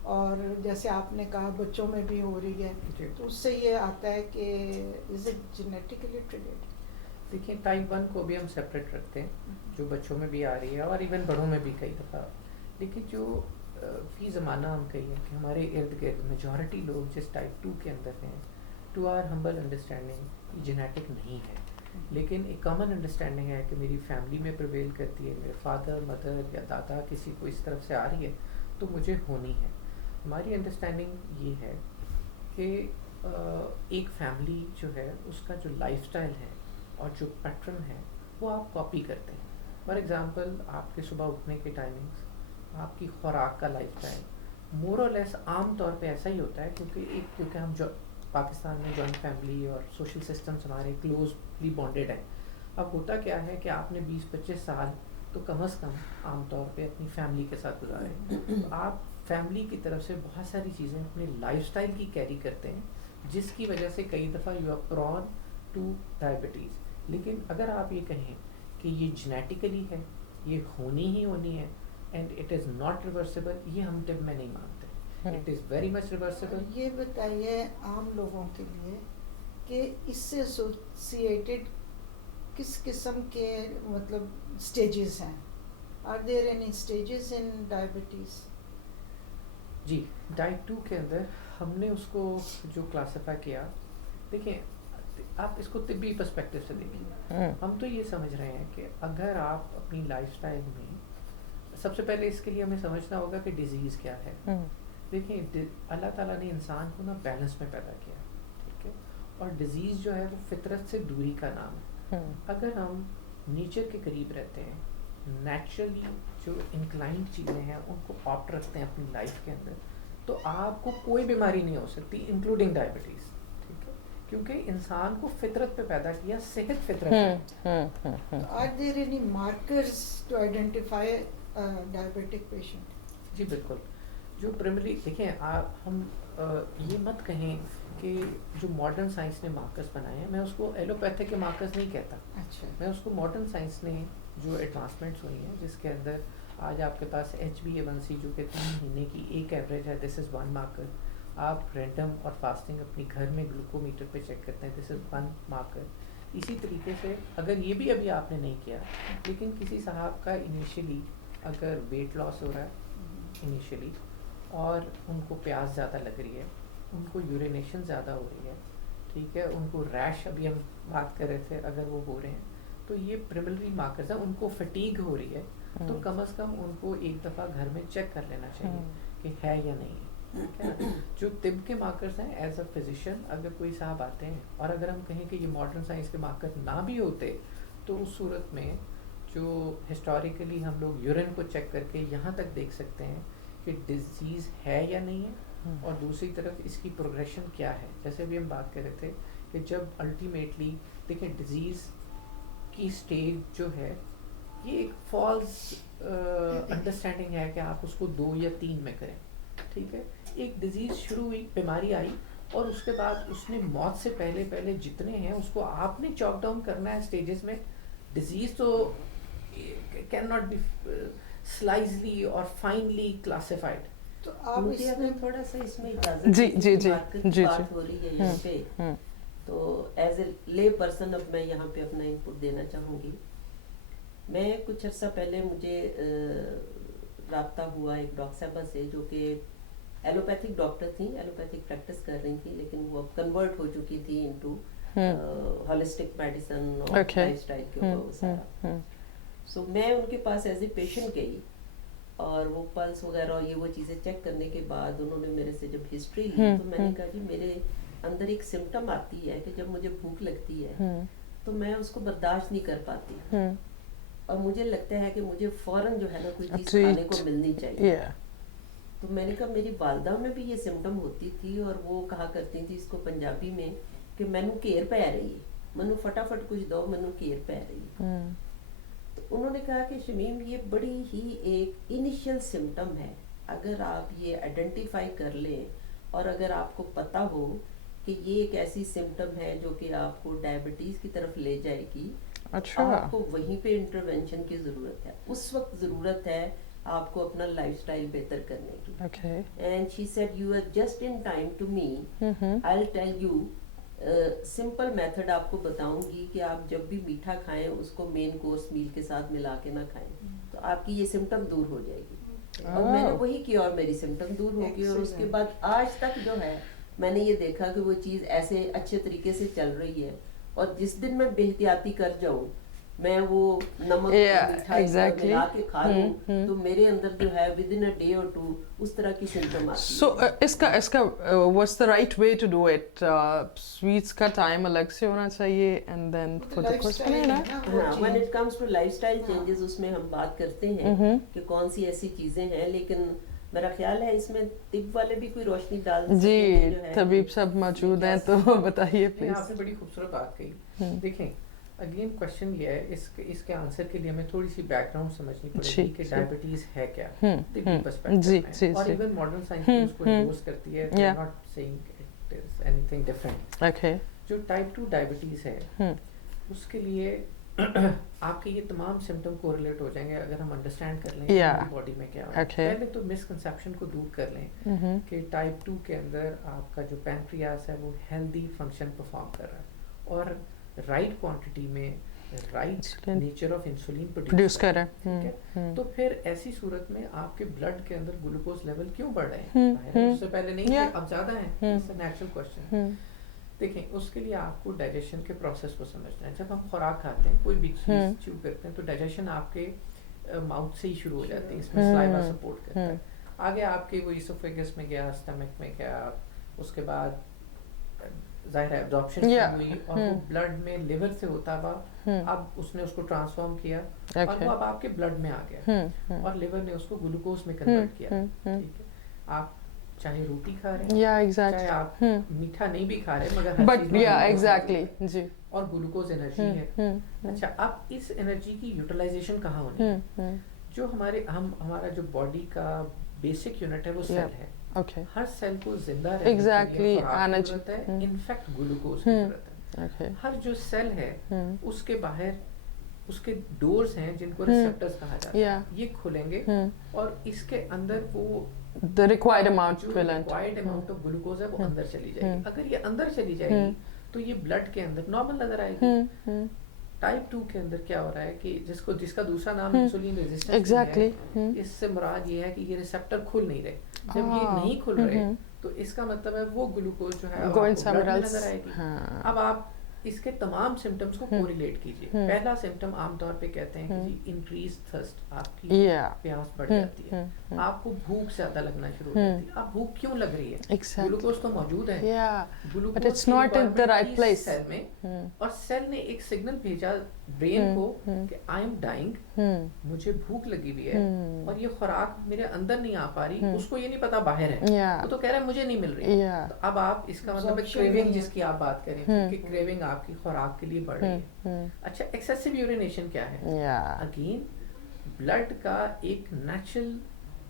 اور جیسے آپ نے کہا بچوں میں بھی ہو رہی ہے, تو اس سے یہ آتا ہے کہ از اٹ جینیٹیکلی ٹریگرڈ. دیکھیں ٹائپ 1 کو بھی ہم سپریٹ رکھتے ہیں, جو بچوں میں بھی آ رہی ہے اور ایون بڑوں میں بھی کئی دفعہ. لیکن جو فی زمانہ ہم کہیں کہ ہمارے ارد گرد میجورٹی لوگ جس ٹائپ 2 کے اندر ہیں, to our humble understanding genetic نہیں ہے, لیکن ایک کامن انڈرسٹینڈنگ ہے کہ میری فیملی میں پریویل کرتی ہے, میرے فادر مدر یا دادا کسی کو اس طرف سے آ رہی ہے تو مجھے ہونی ہے. ہماری انڈرسٹینڈنگ یہ ہے کہ ایک فیملی جو ہے اس کا جو لائف سٹائل ہے اور جو پیٹرن ہے وہ آپ کاپی کرتے ہیں. فار ایگزامپل آپ کے صبح اٹھنے کے ٹائمنگس, آپ کی خوراک کا لائف سٹائل مور اور لیس عام طور پہ ایسا ہی ہوتا ہے, کیونکہ ہم جو پاکستان میں جوائنٹ فیملی اور سوشل سسٹمس ہمارے کلوزلی بانڈیڈ ہیں. اب ہوتا کیا ہے کہ آپ نے 20-25 سال تو کم از کم عام طور پہ اپنی فیملی کے ساتھ گزارے, تو آپ فیملی کی طرف سے بہت ساری چیزیں اپنے لائف سٹائل کی کیری کرتے ہیں, جس کی وجہ سے کئی دفعہ you are prone to diabetes. لیکن اگر آپ یہ کہیں کہ یہ جینیٹیکلی ہے, یہ ہونی ہی ہونی ہے and it is not reversible, یہ ہم طب میں نہیں مانتے. It is very much reversible. یہ بتائیے عام لوگوں کے لیے کہ اس سے ایسوسیٹیڈ کس قسم کے مطلب سٹیجز ہیں, are there any stages in diabetes? جی, ٹائپ 2 کے اندر ہم نے اس کو جو کلاسیفائی کیا, دیکھیں آپ اس کو طبی پرسپیکٹیو سے دیکھیں. ہم تو یہ سمجھ رہے ہیں کہ اگر آپ اپنی لائف سٹائل میں, سب سے پہلے اس کے لیے ہمیں سمجھنا ہوگا کہ ڈیزیز کیا ہے. دیکھیں اللہ تعالیٰ نے انسان کو نا بیلنس میں پیدا کیا, ٹھیک ہے, اور ڈیزیز جو ہے وہ فطرت سے دوری کا نام ہے. اگر ہم نیچر کے قریب رہتے ہیں, نیچرلی جو انکلائنڈ چیزیں ہیں ان کو آپٹ رکھتے ہیں اپنی لائف کے اندر, تو آپ کو کوئی بیماری نہیں ہو سکتی انکلوڈنگ ڈائبٹیز, ٹھیک ہے, کیونکہ انسان کو فطرت پہ پیدا کیا, صحت فطرت ہے. Are there any markers to identify diabetic patient? جی بالکل. جو پرائمری دیکھیں ہم یہ مت کہیں کہ جو ماڈرن سائنس نے مارکرز بنائے ہیں, میں اس کو ایلوپیتھک کے مارکرز نہیں کہتا. اچھا, میں اس کو ماڈرن سائنس نے جو ایڈوانسمنٹس ہوئی ہیں, جس کے اندر آج آپ کے پاس HbA1c جو کہ 3 مہینے کی ایک ایوریج ہے, دس از 1 مارکر. آپ رینڈم اور فاسٹنگ اپنی گھر میں گلوکومیٹر پہ چیک کرتے ہیں, دس از 1 مارکر. اسی طریقے سے اگر یہ بھی ابھی آپ نے نہیں کیا, لیکن کسی صاحب کا انیشیلی اگر ویٹ لاس ہو رہا ہے انیشیلی, اور ان کو پیاس زیادہ لگ رہی ہے, ان کو یورینیشن زیادہ ہو رہی ہے, ٹھیک ہے, ان کو ریش ابھی ہم بات کر رہے تھے اگر وہ ہو رہے ہیں, تو یہ پریملری مارکرز ہیں. ان کو فٹیگ ہو رہی ہے تو کم از کم ان کو ایک دفعہ گھر میں چیک کر لینا چاہیے کہ ہے یا نہیں ہے. جو طب کے مارکرز ہیں, ایز اے فزیشین اگر کوئی صاحب آتے ہیں, اور اگر ہم کہیں کہ یہ ماڈرن سائنس کے مارکر نہ بھی ہوتے, تو اس صورت میں جو ہسٹوریکلی ہم لوگ یورین کو چیک کر کے یہاں تک دیکھ سکتے ہیں کہ ڈیزیز ہے یا نہیں ہے, اور دوسری طرف اس کی پروگریشن کیا ہے. جیسے بھی ہم بات کر رہے تھے کہ جب الٹیمیٹلی دیکھیں ڈیزیز کی سٹیج جو ہے, یہ ایک فالس انڈرسٹینڈنگ ہے کہ آپ اس کو 2 یا 3 میں کریں, ٹھیک ہے. ایک ڈیزیز شروع ہوئی, بیماری آئی, اور اس کے بعد اس نے موت سے پہلے جتنے ہیں اس کو آپ نے چاک ڈاؤن کرنا ہے اسٹیجز میں. ڈیزیز تو کین ناٹ بی سلائزلی اور فائنلی کلاسیفائڈ. تو آپ مجھے اس میں اگر تھوڑا سا اس میں اجازت جی دیجیے، جی جی مارکر کی جی بات ہو رہی ہے یہاں پہ، تو ایز اے لے پرسن اب میں یہاں پہ اپنا انپٹ دینا چاہوں گی. میں کچھ عرصہ پہلے مجھے رابطہ ہوا ایک ڈاکٹر صاحبہ سے جو کہ ایلوپیتھک ڈاکٹر تھیں، ایلوپیتھک پریکٹس کر رہی تھیں، لیکن وہ اب کنورٹ ہو چکی تھی انٹو ہولسٹک میڈیسن اور لائف اسٹائل کے اوپر وہ سارا. سو میں ان کے پاس ایز اے پیشنٹ گئی، اور وہ پلس وغیرہ اور یہ وہ چیزیں چیک کرنے کے بعد انہوں نے میرے سے جب ہسٹری لی تو میں نے کہا جی میرے اندر ایک سمٹم آتی ہے کہ جب مجھے بھوک لگتی ہے تو میں اس کو برداشت نہیں کر پاتی، اور مجھے لگتا ہے کہ مجھے فوراً جو ہے نا کوئی چیز کھانے کو ملنی چاہیے. تو میں نے کہا میری والدہ میں بھی یہ سمٹم ہوتی تھی، اور وہ کہا کرتی تھی اس کو پنجابی میں کہ مینو کیر پی رہی ہے، مینو فٹافٹ کچھ دو، مینو کیر پی رہی ہے. تو انہوں उन्होंने कहा कि शमीम ये बड़ी ही एक इनिशियल सिम्टम है, अगर आप ये आइडेंटिफाई कर लें और अगर आपको पता हो कि ये एक ऐसी सिम्टम है जो कि आपको डायबिटीज़ की तरफ ले जाएगी, अच्छा, आपको वहीं पे इंटरवेंशन की ज़रूरत है, उस वक्त ज़रूरत है आपको अपना लाइफस्टाइल बेहतर करने की. okay, And she said you are just in time to me. I'll tell you simple method आपको बताऊंगी कि आप जब भी मीठा खाएं उसको मेन कोर्स मील के साथ मिला के ना खाएं, तो आपकी ये सिम्टम दूर हो जाएगी. और मैंने वही किया और मेरी सिम्टम दूर हो गई. और उसके बाद आज तक जो है मैंने ये देखा कि वो चीज़ ऐसे अच्छे तरीके से चल रही है. और जिस दिन मैं बेहतियाती कर जाऊं, मैं वो नमक मीठा exactly. मिला के खा लूं, तो मेरे अंदर जो है विद इन अ डे और टू उस तरह की सिम्टम आती है. so इसका what's the right way to do it? Sweets का time अलग से होना चाहिए and then for the course बनाना. हाँ, when it comes to lifestyle changes उसमें हम बात करते हैं कि कौन सी ऐसी चीजें हैं, लेकिन मेरा ख्याल है इसमें तिब वाले भी कोई रोशनी डाल जी, जो है तबीब सब मौजूद हैं तो बताइए नहीं, प्लीज. आपने बड़ी खूबसूरत बात कही. देखें, अगेन क्वेश्चन ये है, इसके आंसर के लिए हमें थोड़ी सी बैकग्राउंड समझनी पड़ेगी कि डायबिटीज है क्या तिब्बी पर्सपेक्टिव में. और इवन मॉडर्न साइंस उसको एंडोर्स करती है. They are not saying it is anything different. Okay, जो टाइप 2 डायबिटीज है उसके लिए आपके ये तमाम सिम्टम कोरिलेट हो जाएंगे अगर हम अंडरस्टैंड कर लें कि बॉडी में क्या है. पहले तो मिसकंसेप्शन को दूर कर लें कि टाइप 2 के अंदर आपका जो पैनक्रियास है वो हेल्दी फंक्शन परफॉर्म कर रहा है और राइट क्वांटिटी में right nature of insulin produce कर रहा है. ठीक है, तो फिर ऐसी सूरत में आपके ब्लड के अंदर ग्लूकोज लेवल क्यों बढ़ रहे हैं? उससे पहले नहीं थे, अब ज्यादा है. It's a natural question. देखें, उसके लिए आपको डाइजेशन के प्रोसेस को समझना है. जब हम खुराक खाते हैं, कोई भी चीज च्यू करते हैं, तो डाइजेशन आपके माउथ से ही शुरू हो जाती है. इसमें सलाइवा सपोर्ट करता है. आगे आपके वो इसोफेगस में गया, स्टमक में गया, उसके बाद जाहिर है एब्जॉर्प्शन हुई और वो ब्लड में लिवर से होता हुआ अब उसने उसको ट्रांसफॉर्म किया और वो अब आपके ब्लड में आ गया और लिवर ने उसको ग्लूकोज में कन्वर्ट किया. ठीक है, आप चाहे रोटी खा रहे हैं, चाहे आप मीठा नहीं भी खा रहे मगर बट या एग्जैक्टली जी, और ग्लूकोज एनर्जी है. अच्छा, अब इस एनर्जी की यूटिलाइजेशन कहाँ होनी है? जो हमारा जो बॉडी का बेसिक यूनिट है वो सेल है. हर सेल को जिंदा रहने के लिए खुराक की जरूरत है, इनफैक्ट ग्लूकोज की जरूरत है. हर जो सेल है उसके बाहर उसके डोर्स हैं जिनको रिसेप्टर्स कहा जाता है. ये खुलेंगे और इसके अंदर वो the required amount of glucose है वो अंदर चली जाएगी. अगर ये अंदर चली जाएगी तो ये ब्लड के अंदर नॉर्मल नजर आएगी. टाइप 2 के अंदर क्या हो रहा है कि जिसका दूसरा नाम इंसुलिन रेजिस्टेंस है, इससे मुराद ये है कि ये रिसेप्टर खुल नहीं रहे. जब ये नहीं खुल रहे तो इसका मतलब है वो ग्लूकोज जो है ब्लड में नजर आएगी. अब आप इसके तमाम सिम्टम्स को कोरिलेट कीजिए. पहला सिम्टम आमतौर पे कहते हैं कि जी इंक्रीज थर्स्ट, आपकी प्यास बढ़ जाती है, आपको भूख ज्यादा लगना शुरू हो जाती है. अब भूख क्यों लग रही है? ग्लूकोज तो मौजूद है, but it's not in the right place cell में, और सेल ने एक सिग्नल भेजा ब्रेन को कि आई एम डाइंग, मुझे भूख लगी हुई है और ये खुराक मेरे अंदर नहीं आ पा रही. उसको ये नहीं पता बाहर है, वो तो कह रहा है मुझे नहीं मिल रही. तो अब आप इसका मतलब क्रेविंग जिसकी आप बात करें कि क्रेविंग आपकी खुराक के लिए बढ़ रही है. अच्छा, एक्सेसिव यूरिनेशन क्या है? अगेन ब्लड का एक नेचुरल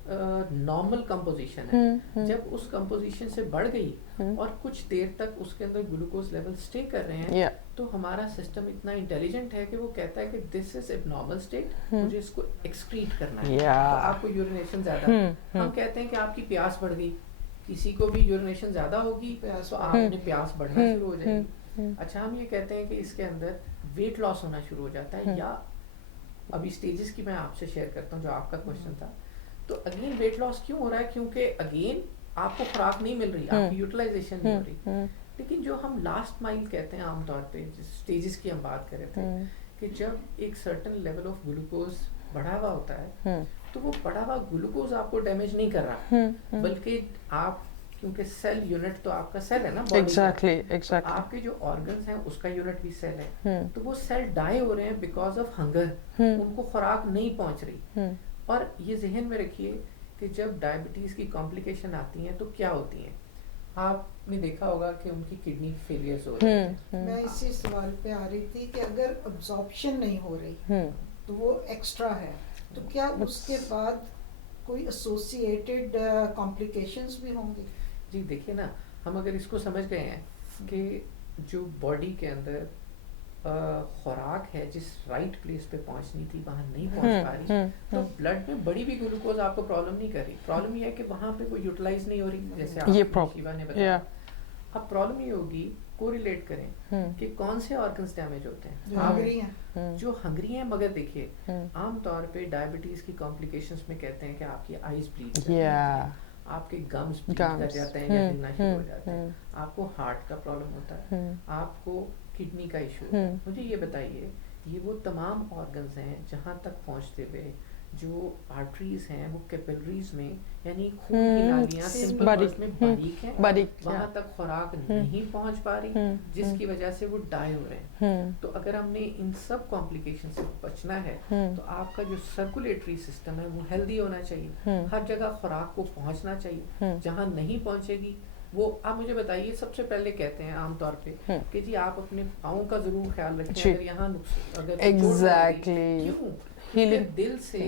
नॉर्मल कंपोजिशन है. जब उस कंपोजिशन से बढ़ गई और कुछ देर तक उसके अंदर ग्लूकोज लेवल स्टे कर रहे हैं तो हमारा सिस्टम इतना इंटेलिजेंट है कि वो कहता है कि दिस इज एब्नॉर्मल स्टेट, मुझे इसको एक्सक्रीट करना है. तो आपको यूरिनेशन ज्यादा, हम कहते हैं कि आपकी प्यास बढ़ गई, किसी को भी यूरिनेशन ज्यादा होगी तो आपने प्यास बढ़ना शुरू हो जाएगी. अच्छा, हम ये कहते हैं कि इसके अंदर वेट लॉस होना शुरू हो जाता है. या अभी स्टेजेस की मैं आपसे शेयर करता हूँ जो आपका क्वेश्चन था. तो अगेन वेट लॉस क्यों हो रहा है? क्योंकि अगेन आपको खुराक नहीं मिल रही, आपकी यूटिलाइजेशन नहीं हो रही. लेकिन जो हम लास्ट माइल कहते हैं आमतौर पे, स्टेजेस की हम बात कर रहे थे कि जब एक सर्टेन लेवल ऑफ ग्लूकोज बढ़ा हुआ होता है तो वो बढ़ा हुआ ग्लूकोज आपको डैमेज नहीं कर रहा, बल्कि आप, क्योंकि सेल यूनिट तो आपका सेल है ना, एग्जैक्टली आपके जो ऑर्गन्स हैं उसका यूनिट भी सेल है. तो वो सेल डाई हो रहे हैं बिकॉज ऑफ हंगर, उनको खुराक नहीं पहुंच रही. और ये जहन में रखिए कि जब डायबिटीज की कॉम्प्लिकेशन आती हैं तो क्या होती हैं. आपने देखा होगा कि उनकी किडनी फेलियर्स हो रही है. मैं इसी सवाल पे आ रही थी कि अगर अब्जॉर्प्शन नहीं हो रही तो वो एक्स्ट्रा है, तो क्या उसके बाद कोई एसोसिएटेड कॉम्प्लिकेशंस भी होंगे? जी देखिए ना, हम अगर इसको समझ गए हैं कि जो बॉडी के अंदर खुराक है जिस राइट प्लेस पे पहुंचनी थी वहां नहीं पहुंच पा रही, तो ब्लड में बड़ी भी ग्लूकोज आपको प्रॉब्लम नहीं कर रही, प्रॉब्लम ये है कि वहां पे वो यूटिलाइज नहीं हो रही, जैसे शिवा ने बताया। अब प्रॉब्लम ये होगी, कोरिलेट करें कि कौन से ऑर्गन्स डैमेज होते हैं। जो हंगरी हैं, जो हंगरी हैं, मगर देखिए आमतौर पे डायबिटीज की कॉम्प्लिकेशंस में कहते हैं कि आपकी आईज ब्लीड, आपके गम्स ब्लीड कर जाते हैं या गिरना शुरू हो जाते हैं, आपको हार्ट का प्रॉब्लम होता है, आपको किडनी का इशू है। मुझे ये बताइए, ये वो तमाम ऑर्गन्स हैं जहाँ तक पहुँचते हुए जो आर्टरीज हैं वो कैपिलरीज में, यानी खून की नालियां सिंपल वर्ड्स में बारीक हैं, वहां तक खुराक नहीं पहुंच पा रही, जिसकी वजह से वो डाई हो रहे हैं। तो अगर हमने इन सब कॉम्प्लिकेशन से बचना है तो आपका जो सर्कुलेटरी सिस्टम है वो हेल्दी होना चाहिए, हर जगह खुराक को पहुंचना चाहिए, जहां नहीं पहुंचेगी वो आप मुझे बताइए। सबसे पहले कहते हैं आमतौर पे कि जी आप अपने पाँव का जरूर ख्याल रखें, अगर यहाँ अगर एग्जैक्टली क्यों, दिल से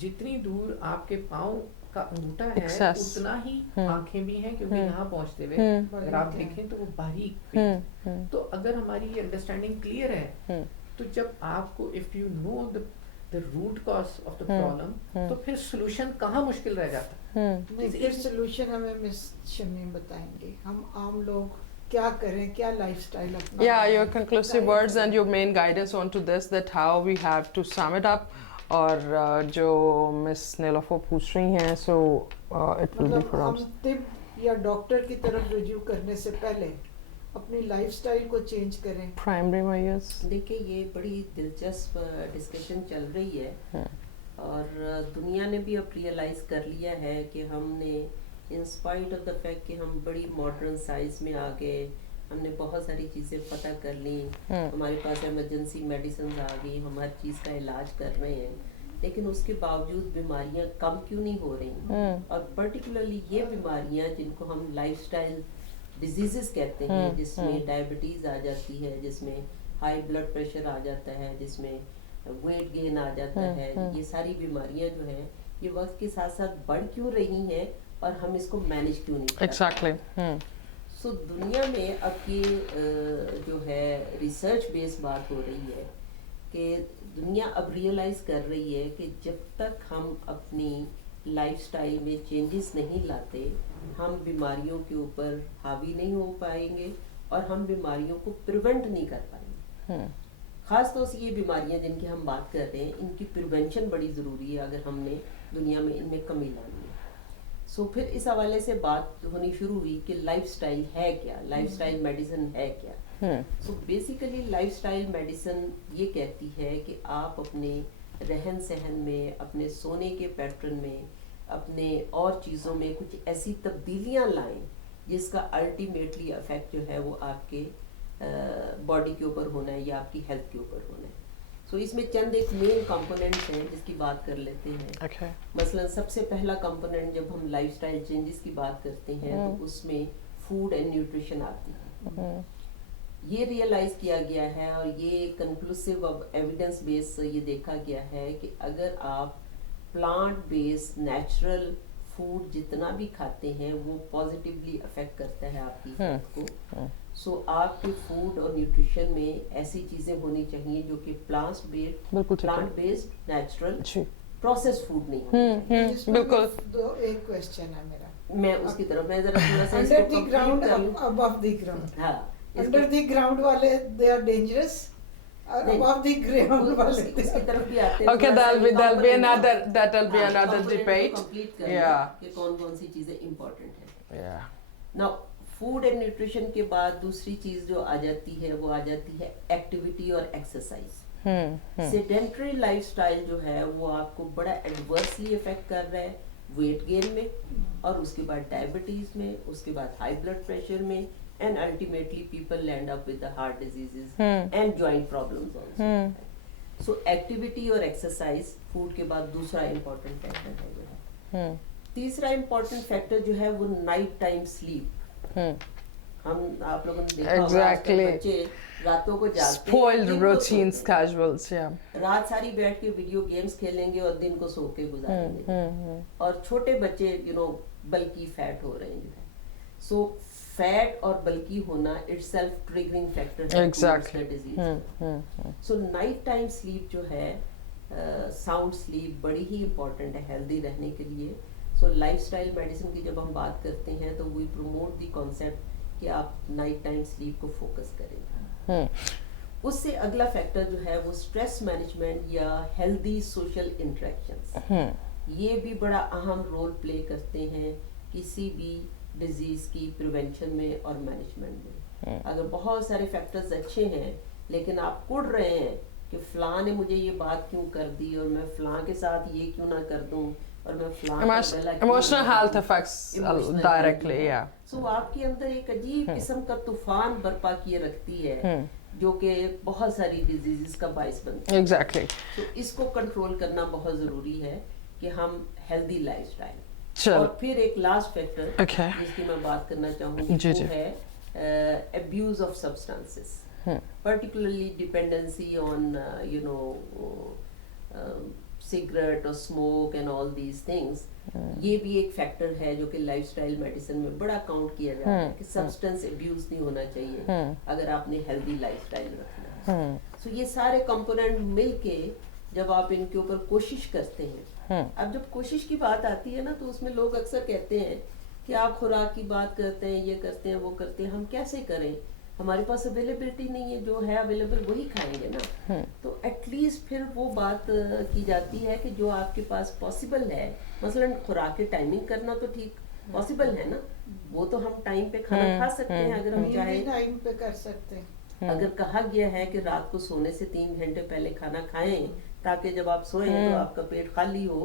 जितनी दूर आपके पाँव का अंगूठा है उतना ही आंखें भी हैं, क्योंकि यहाँ पहुँचते हुए अगर आप देखें तो वो बारीक पेच। तो अगर हमारी ये अंडरस्टैंडिंग क्लियर है तो जब आपको if you know the root cause of the problem तो फिर सोल्यूशन कहाँ मुश्किल रह जाता है। फिर सोल्यूशन हमें मिस शमीम बताएंगे, हम आम लोग क्या करें, क्या लाइफस्टाइल अपना। Yeah, your conclusive words and your main guidance onto this, that how we have to sum it up. और जो मिस नीलोफर पूछ रही हैं, so it will be for us. हम तिब या डॉक्टर की तरफ रुजू करने से पहले अपनी लाइफस्टाइल को चेंज करें। Primary wires. देखिए ये बड़ी दिलचस्प डिस्कशन चल रही है और दुनिया ने भी अब रियलाइज कर लिया है कि हमने in spite of the fact कि हम बड़ी मॉडर्न साइंस में आ गए, हमने बहुत सारी चीज़ें पता कर ली, हमारे पास इमरजेंसी मेडिसिन आ गई, हम हर चीज़ का इलाज कर रहे हैं, लेकिन उसके बावजूद बीमारियां कम क्यों नहीं हो रही। और पर्टिकुलरली ये बीमारियां जिनको हम लाइफस्टाइल डिजीजेस कहते हैं, जिसमें डायबिटीज़ आ जाती है, जिसमें हाई ब्लड प्रेशर आ जाता है, जिसमें वेट गेन आ जाता है, ये सारी बीमारियां जो है ये वक्त के साथ साथ बढ़ क्यों रही हैं और हम इसको मैनेज क्यों नहीं कर Exactly. सो दुनिया में अब ये जो है रिसर्च बेस्ड बात हो रही है कि दुनिया अब रियलाइज कर रही है कि जब तक हम अपनी लाइफस्टाइल में चेंजेस नहीं लाते हम बीमारियों के ऊपर हावी नहीं हो पाएंगे और हम बीमारियों को प्रिवेंट नहीं कर पाएंगे। खास तौर से ये बीमारियां जिनकी हम बात कर रहे हैं इनकी प्रिवेंशन बड़ी ज़रूरी है अगर हमने दुनिया में इनमें कमी लानी है। सो फिर इस हवाले से बात होनी शुरू हुई कि लाइफस्टाइल है क्या, लाइफस्टाइल मेडिसिन है क्या। सो बेसिकली लाइफस्टाइल मेडिसिन ये कहती है कि आप अपने रहन सहन में, अपने सोने के पैटर्न में, अपने और चीज़ों में कुछ ऐसी तब्दीलियां लाएं जिसका अल्टीमेटली इफेक्ट जो है वो आपके बॉडी के ऊपर होना है या आपकी हेल्थ के ऊपर होना है। सो इसमें चंद एक मेन कंपोनेंट्स हैं जिसकी बात कर लेते हैं। मसलन सबसे पहला कंपोनेंट जब हम लाइफस्टाइल चेंजेस की बात करते हैं तो उसमें फूड एंड न्यूट्रिशन आती है। ये रियलाइज किया गया है और ये कंक्लूसिव एविडेंस बेस ये देखा गया है कि अगर आप प्लांट बेस्ड नेचुरल फूड जितना भी खाते हैं वो पॉजिटिवली अफेक्ट करता है आपकी हेल्थ को। सो आपके फूड और न्यूट्रिशन में ऐसी चीजें होनी चाहिए जो कि plant based natural processed food नहीं होनी चाहिए। बिल्कुल। एक क्वेश्चन है मेरा, मैं उसकी तरफ मैं जरा थोड़ा सा under the ground, above the ground. हाँ, अंडर द ग्राउंड वाले they are dangerous, above the ground वाले उसकी तरफ भी आते हैं। Okay, that'll be another debate. Yeah. कि कौन-कौन सी चीजें इम्पोर्टेंट है। Yeah. Now food and nutrition के बाद दूसरी चीज जो आ जाती है वो आ जाती है एक्टिविटी और एक्सरसाइज। सेडेंटरी लाइफस्टाइल जो है वो आपको बड़ा एडवर्सली इफेक्ट कर रहा है वेट गेन में और उसके बाद डायबिटीज में, उसके बाद हाई ब्लड प्रेशर में and ultimately people end up with the heart diseases and joint problems also. So activity और exercise food के बाद दूसरा important factor है जो है। तीसरा important factor जो है वो night time sleep। ہم آپ لوگوں نے دیکھا ہوگا آج کل بچے راتوں کو جاگتے ہیں spoiled دن کو routines, سوتے ہیں. casuals, yeah. رات ساری بیٹھ کے ویڈیو گیمز کھیلیں گے اور دن کو سو کے گزاریں گے. اور چھوٹے بچے بلکی فیٹ ہو رہے ہیں. سو فیٹ اور بلکی ہونا اٹ سیلف ٹریگرنگ فیکٹر ہے ڈیزیز. سو نائٹ ٹائم سلیپ جو ہے ساؤنڈ سلیپ بڑی ہی امپورٹنٹ ہے ہیلدی رہنے کے لیے. سو لائف اسٹائل میڈیسن کی جب ہم بات کرتے ہیں تو وی پروموٹ دی کانسیپٹ کہ آپ نائٹ ٹائم سلیپ کو فوکس کریں. اس سے اگلا فیکٹر جو ہے وہ اسٹریس مینجمنٹ یا ہیلدی سوشل انٹریکشنز. یہ بھی بڑا اہم رول پلے کرتے ہیں کسی بھی ڈیزیز کی پریونشن میں اور مینجمنٹ میں. اگر بہت سارے فیکٹرز اچھے ہیں لیکن آپ کڑ رہے ہیں کہ فلاں نے مجھے یہ بات کیوں کر دی اور میں فلاں کے ساتھ یہ کیوں نہ کر دوں اور میں فلاں emotional health affects directly, yeah. سو آپ کے اندر ایک عجیب قسم کا طوفان برپا کیے رکھتی ہے جو کہ بہت ساری ڈیزیزز کا باعث بنتی ہے. Exactly. تو اس کو کنٹرول کرنا بہت ضروری ہے کہ ہم ہیلدی لائف اسٹائل. اور پھر ایک لاسٹ فیکٹر جس کی میں بات کرنا چاہوں گی وہ ہے abuse of substances, particularly dependency on cigarette or smoke and all these things. یہ بھی ایک فیکٹر ہے جو کہ لائف اسٹائل میڈیسن میں بڑا کاؤنٹ کیا جاتا ہے کہ سبسٹنس ابیوز نہیں ہونا چاہیے اگر آپ نے ہیلدی لائف اسٹائل رکھنا ہے. سو یہ سارے کمپوننٹ مل کے جب آپ ان کے اوپر کوشش کرتے ہیں, اب جب کوشش کی بات آتی ہے نا تو اس میں لوگ اکثر کہتے ہیں کہ آپ خوراک کی بات کرتے ہیں, یہ کرتے ہیں, وہ کرتے ہیں, ہم کیسے کریں, ہمارے پاس اویلیبلٹی نہیں ہے, جو ہے اویلیبل وہی کھائیں گے نا. تو ایٹ لیسٹ پھر وہ بات کی جاتی ہے کہ جو آپ کے پاس پاسبل ہے, مثلا خوراک کی ٹائمنگ کرنا تو ٹھیک پاسبل ہے نا, وہ تو ہم ٹائم پہ کھانا کھا سکتے ہیں اگر ہم چاہیں, ٹائم پہ کر سکتے ہیں. اگر کہا گیا ہے کہ رات کو سونے سے 3 گھنٹے پہلے کھانا کھائیں تاکہ جب آپ سوئیں تو آپ کا پیٹ خالی ہو,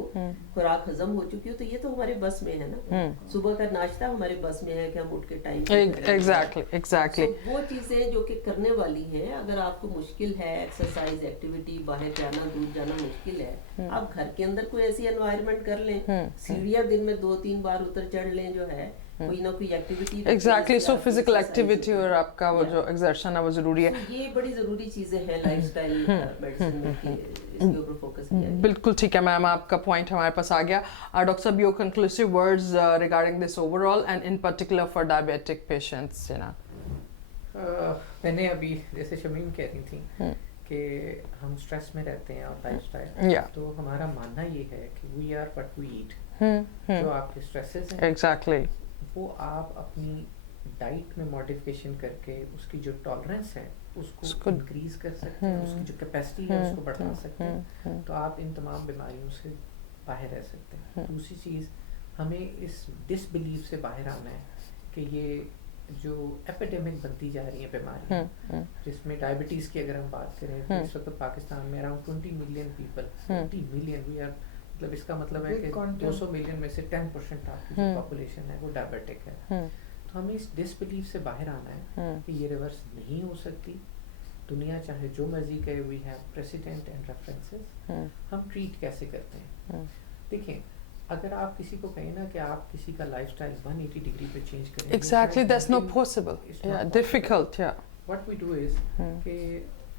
خوراک ہضم ہو چکی ہو, تو یہ تو ہمارے بس میں ہے نا. صبح کا ناشتہ ہمارے بس میں ہے کہ ہم اٹھ کے ٹائم exactly. وہ چیزیں جو کہ کرنے والی ہیں, اگر آپ کو مشکل ہے ایکسرسائز ایکٹیویٹی, باہر جانا دور جانا مشکل ہے, آپ گھر کے اندر کوئی ایسی انوائرمنٹ کر لیں, سیڑھیاں دن میں 2-3 بار اتر چڑھ لیں, جو ہے کوئی نہ کوئی activity. Exactly. So physical activity اور آپ کا وہ جو exertion ہے وہ ضروری ہے. یہ بڑی ضروری چیزیں ہیں لائف اسٹائل میڈیسن میں کہ اس کے اوپر فوکس کیا جائے. بالکل ٹھیک ہے میم, آپ کا پوائنٹ ہمارے پاس آ گیا. ڈاکٹر صاحب, your conclusive words regarding this overall and in particular for diabetic patients, میں نے ابھی جیسے شمیم کہہ رہی تھیں کہ ہم اسٹریس میں رہتے ہیں اور لائف اسٹائل, تو ہمارا ماننا یہ ہے کہ we are what we eat. جو آپ کے اسٹریسز ہیں exactly, وہ آپ اپنی ڈائٹ میں ماڈیفکیشن کر کے اس کی جو ٹالرنس ہے اس کو انکریز کر سکتے ہیں, اس کی جو کیپیسٹی ہے اس کو بڑھا سکتے ہیں, تو آپ ان تمام بیماریوں سے باہر رہ سکتے ہیں. دوسری چیز, ہمیں اس ڈس بلیف سے باہر آنا ہے کہ یہ جو ایپیڈیمک بنتی جا رہی ہیں بیماریاں, جس میں ڈائبٹیز کی اگر ہم بات کریں تو اس وقت پاکستان میں around 20 million people, 20 million, we are مطلب اس کا مطلب ہے کہ 200 ملین میں سے 10% آپ کی جو پاپولیشن ہے وہ ڈائبیٹک ہے. تو ہمیں اس ڈس بلیف سے باہر آنا ہے کہ یہ ریورس نہیں ہو سکتی. دنیا چاہے جو مرضی کرے, we have precedent and references. ہم ٹریٹ کیسے کرتے ہیں؟ دیکھیں, اگر آپ کسی کو کہیں نا کہ آپ کسی کا لائف اسٹائل 180 ڈگری پہ چینج کریں, exactly, that's not possible. Yeah, difficult. Yeah. What we do is کہ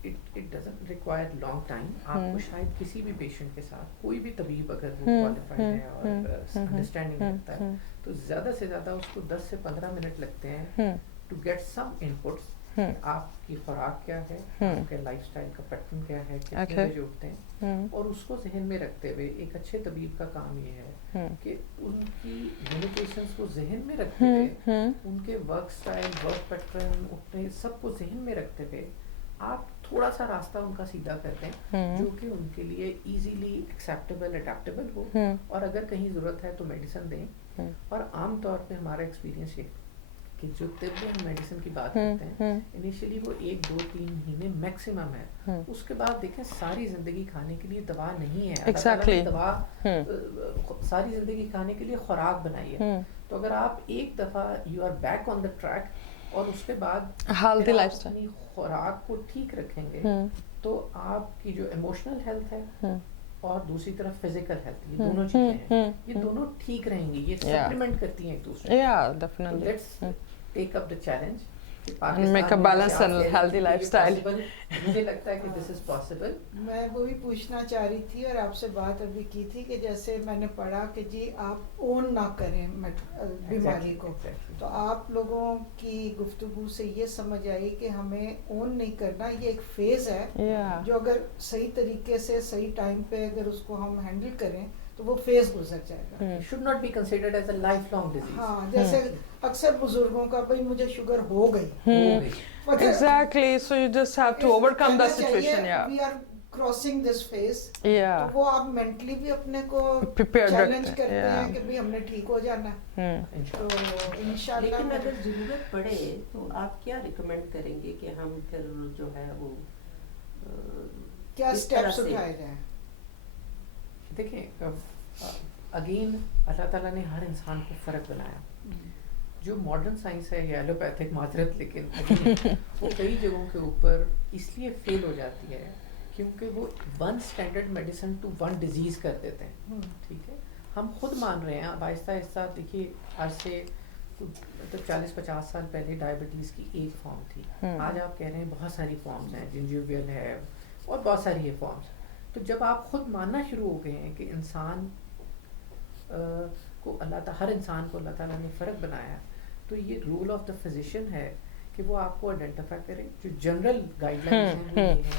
it doesn't require long time. آپ کو شاید کسی بھی پیشنٹ کے ساتھ کوئی بھی طبیب اگر وہ کوالیفائڈ ہے اور انڈرسٹینڈنگ رکھتا ہے تو زیادہ سے زیادہ اس کو 10 سے 15 منٹ لگتے ہیں ٹو گیٹ سم انپٹس. آپ کی خوراک کیا ہے, آپ کے لائف اسٹائل کا پیٹرن کیا ہے, کتنے بجے اٹھتے ہیں, اور اس کو ذہن میں رکھتے ہوئے ایک اچھے طبیب کا کام یہ ہے کہ ان کی لمیٹیشنز کو ذہن میں رکھتے ہوئے, ان کے ورک اسٹائل, ورک پیٹرن, اٹھنے سب کو ذہن میں رکھتے ہوئے آپ تھوڑا سا راستہ ان کا سیدھا کر دیں جو کہ ان کے لیے ایزیلی ایکسیپٹیبل, اڈیپٹیبل ہو, اور اگر کہیں ضرورت ہے تو میڈیسن دیں. اور عام طور پہ ہمارا ایکسپیرینس یہ کہ جو طب ہم میڈیسن کی بات کرتے ہیں انیشلی وہ 1-2-3 مہینے میکسیمم ہے, اس کے بعد دیکھیں ساری زندگی کھانے کے لیے دوا نہیں ہے. Exactly. دوا ساری زندگی کھانے کے لیے خوراک بنائی ہے. تو اگر آپ ایک دفعہ you are back on the track اور اس کے بعد healthy lifestyle, اپنی خوراک کو ٹھیک رکھیں گے تو آپ کی جو ایموشنل ہیلتھ ہے اور دوسری طرف فزیکل ہیلتھ, یہ دونوں چیزیں ہیں, یہ دونوں ٹھیک رہیں گی, یہ سپلیمنٹ کرتی ہیں ایک دوسرے. yeah, definitely. take up the challenge. कि make a पाकिस्तान balanced में and आप कह रहे healthy थे कि ये lifestyle. possible, मुझे लगता है कि this is possible. मैं वही पूछना चाह रही थी और आपसे बात अभी की थी कि जैसे मैंने पढ़ा कि जी आप ओन ना करें बीमारी को, Exactly. तो आप लोगों की गुफ्तगू से ये समझ आई कि हमें ओन नहीं करना, ये एक फेज है Yeah. जो अगर सही तरीके से सही टाइम पे अगर उसको हम हैंडल करें तो वो फेज गुजर जाएगा. It should not be considered as a lifelong disease. हाँ, जैसे अक्सर बुजुर्गों का भाई मुझे शुगर हो गई, हो गई. मगर Exactly. So you just have to overcome the कहना चाहिए, situation. Yeah. we are crossing this phase. Yeah. तो वो आप मेंटली भी अपने को Prepared चैलेंज रखते हैं, करते yeah. हैं कि भाई हमने ठीक हो जाना है. तो इंशाल्लाह लेकिन अगर जरूरत पड़े तो आप क्या रिकमेंड करेंगे कि हम फिर जो है वो क्या इस तरह स्टेप्स से- उठाए जाएं? देखिए अगेन अल्लाह ताला ने हर इंसान को फ़र्क बनाया. जो मॉडर्न साइंस है या एलोपैथिक माजरत, लेकिन again, वो कई जगहों के ऊपर इसलिए फेल हो जाती है क्योंकि वो one standard medicine to one disease कर देते हैं. ठीक है, हम खुद मान रहे हैं अब आहिस्ता आहिस्ता. देखिए आज से तो 40-50 साल पहले डायबिटीज़ की एक फॉर्म थी. आज आप कह रहे हैं बहुत सारी फॉर्म्स हैं, जिंजिवियल है और बहुत सारी है फॉर्म्स. तो जब आप खुद मानना शुरू हो गए हैं कि इंसान को हर इंसान को अल्लाह ताला ने फ़र्क बनाया, तो ये रोल ऑफ द फिजिशियन है कि वो आपको आइडेंटिफाई करे. जो जनरल गाइडलाइंस हैं वो ये हैं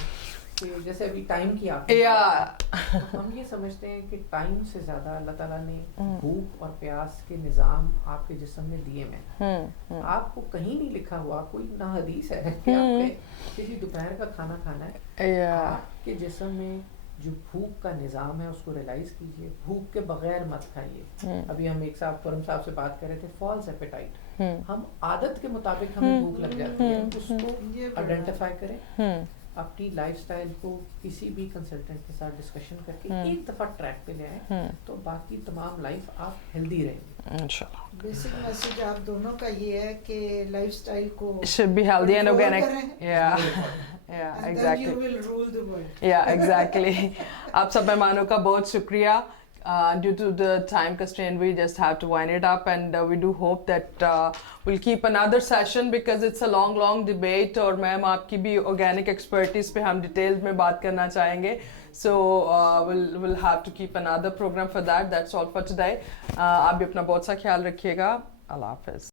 कि जैसे अभी टाइम की आप Yeah. हम ये समझते हैं कि टाइम से ज़्यादा अल्लाह ताला ने भूख और प्यास के निज़ाम आपके जिस्म में दिए हैं. आपको कहीं नहीं लिखा हुआ, कोई ना हदीस है कि आपके किसी दोपहर का खाना खाना है. Yeah. आपके जिस्म में जो भूख का निज़ाम है उसको रियलाइज कीजिए. भूख के बगैर मत खाइए. अभी हम एक साहब परम साहब से बात कर रहे थे, फॉल्स एपेटाइट. हम आदत के मुताबिक हमें भूख लग जाती है, ये उसको बड़ा- आइडेंटिफाई करें. अपनी लाइफस्टाइल को किसी भी कंसल्टेंट के साथ डिस्कशन करके एक दफ़ा ट्रैक पे ले आए, तो बाकी तमाम लाइफ आप हेल्दी रहेंगे. Inshallah. बेसिक मैसेज आप दोनों का ये है कि लाइफस्टाइल को It should be healthy and control organic. करें, Yeah. Yeah. and then Exactly. you will rule the world. Yeah, exactly. आप सब मेहमानों का बहुत शुक्रिया. Due to the time constraint, we just have to wind it up, and we do hope that we'll keep another session because it's a long debate. और ma'am आपकी भी organic expertise पे हम detailed में बात करना चाहेंगे. So we'll have to keep another program for that. That's all for today. आप भी अपना बहुत सा ख्याल रखिएगा. अल्लाह हाफिज.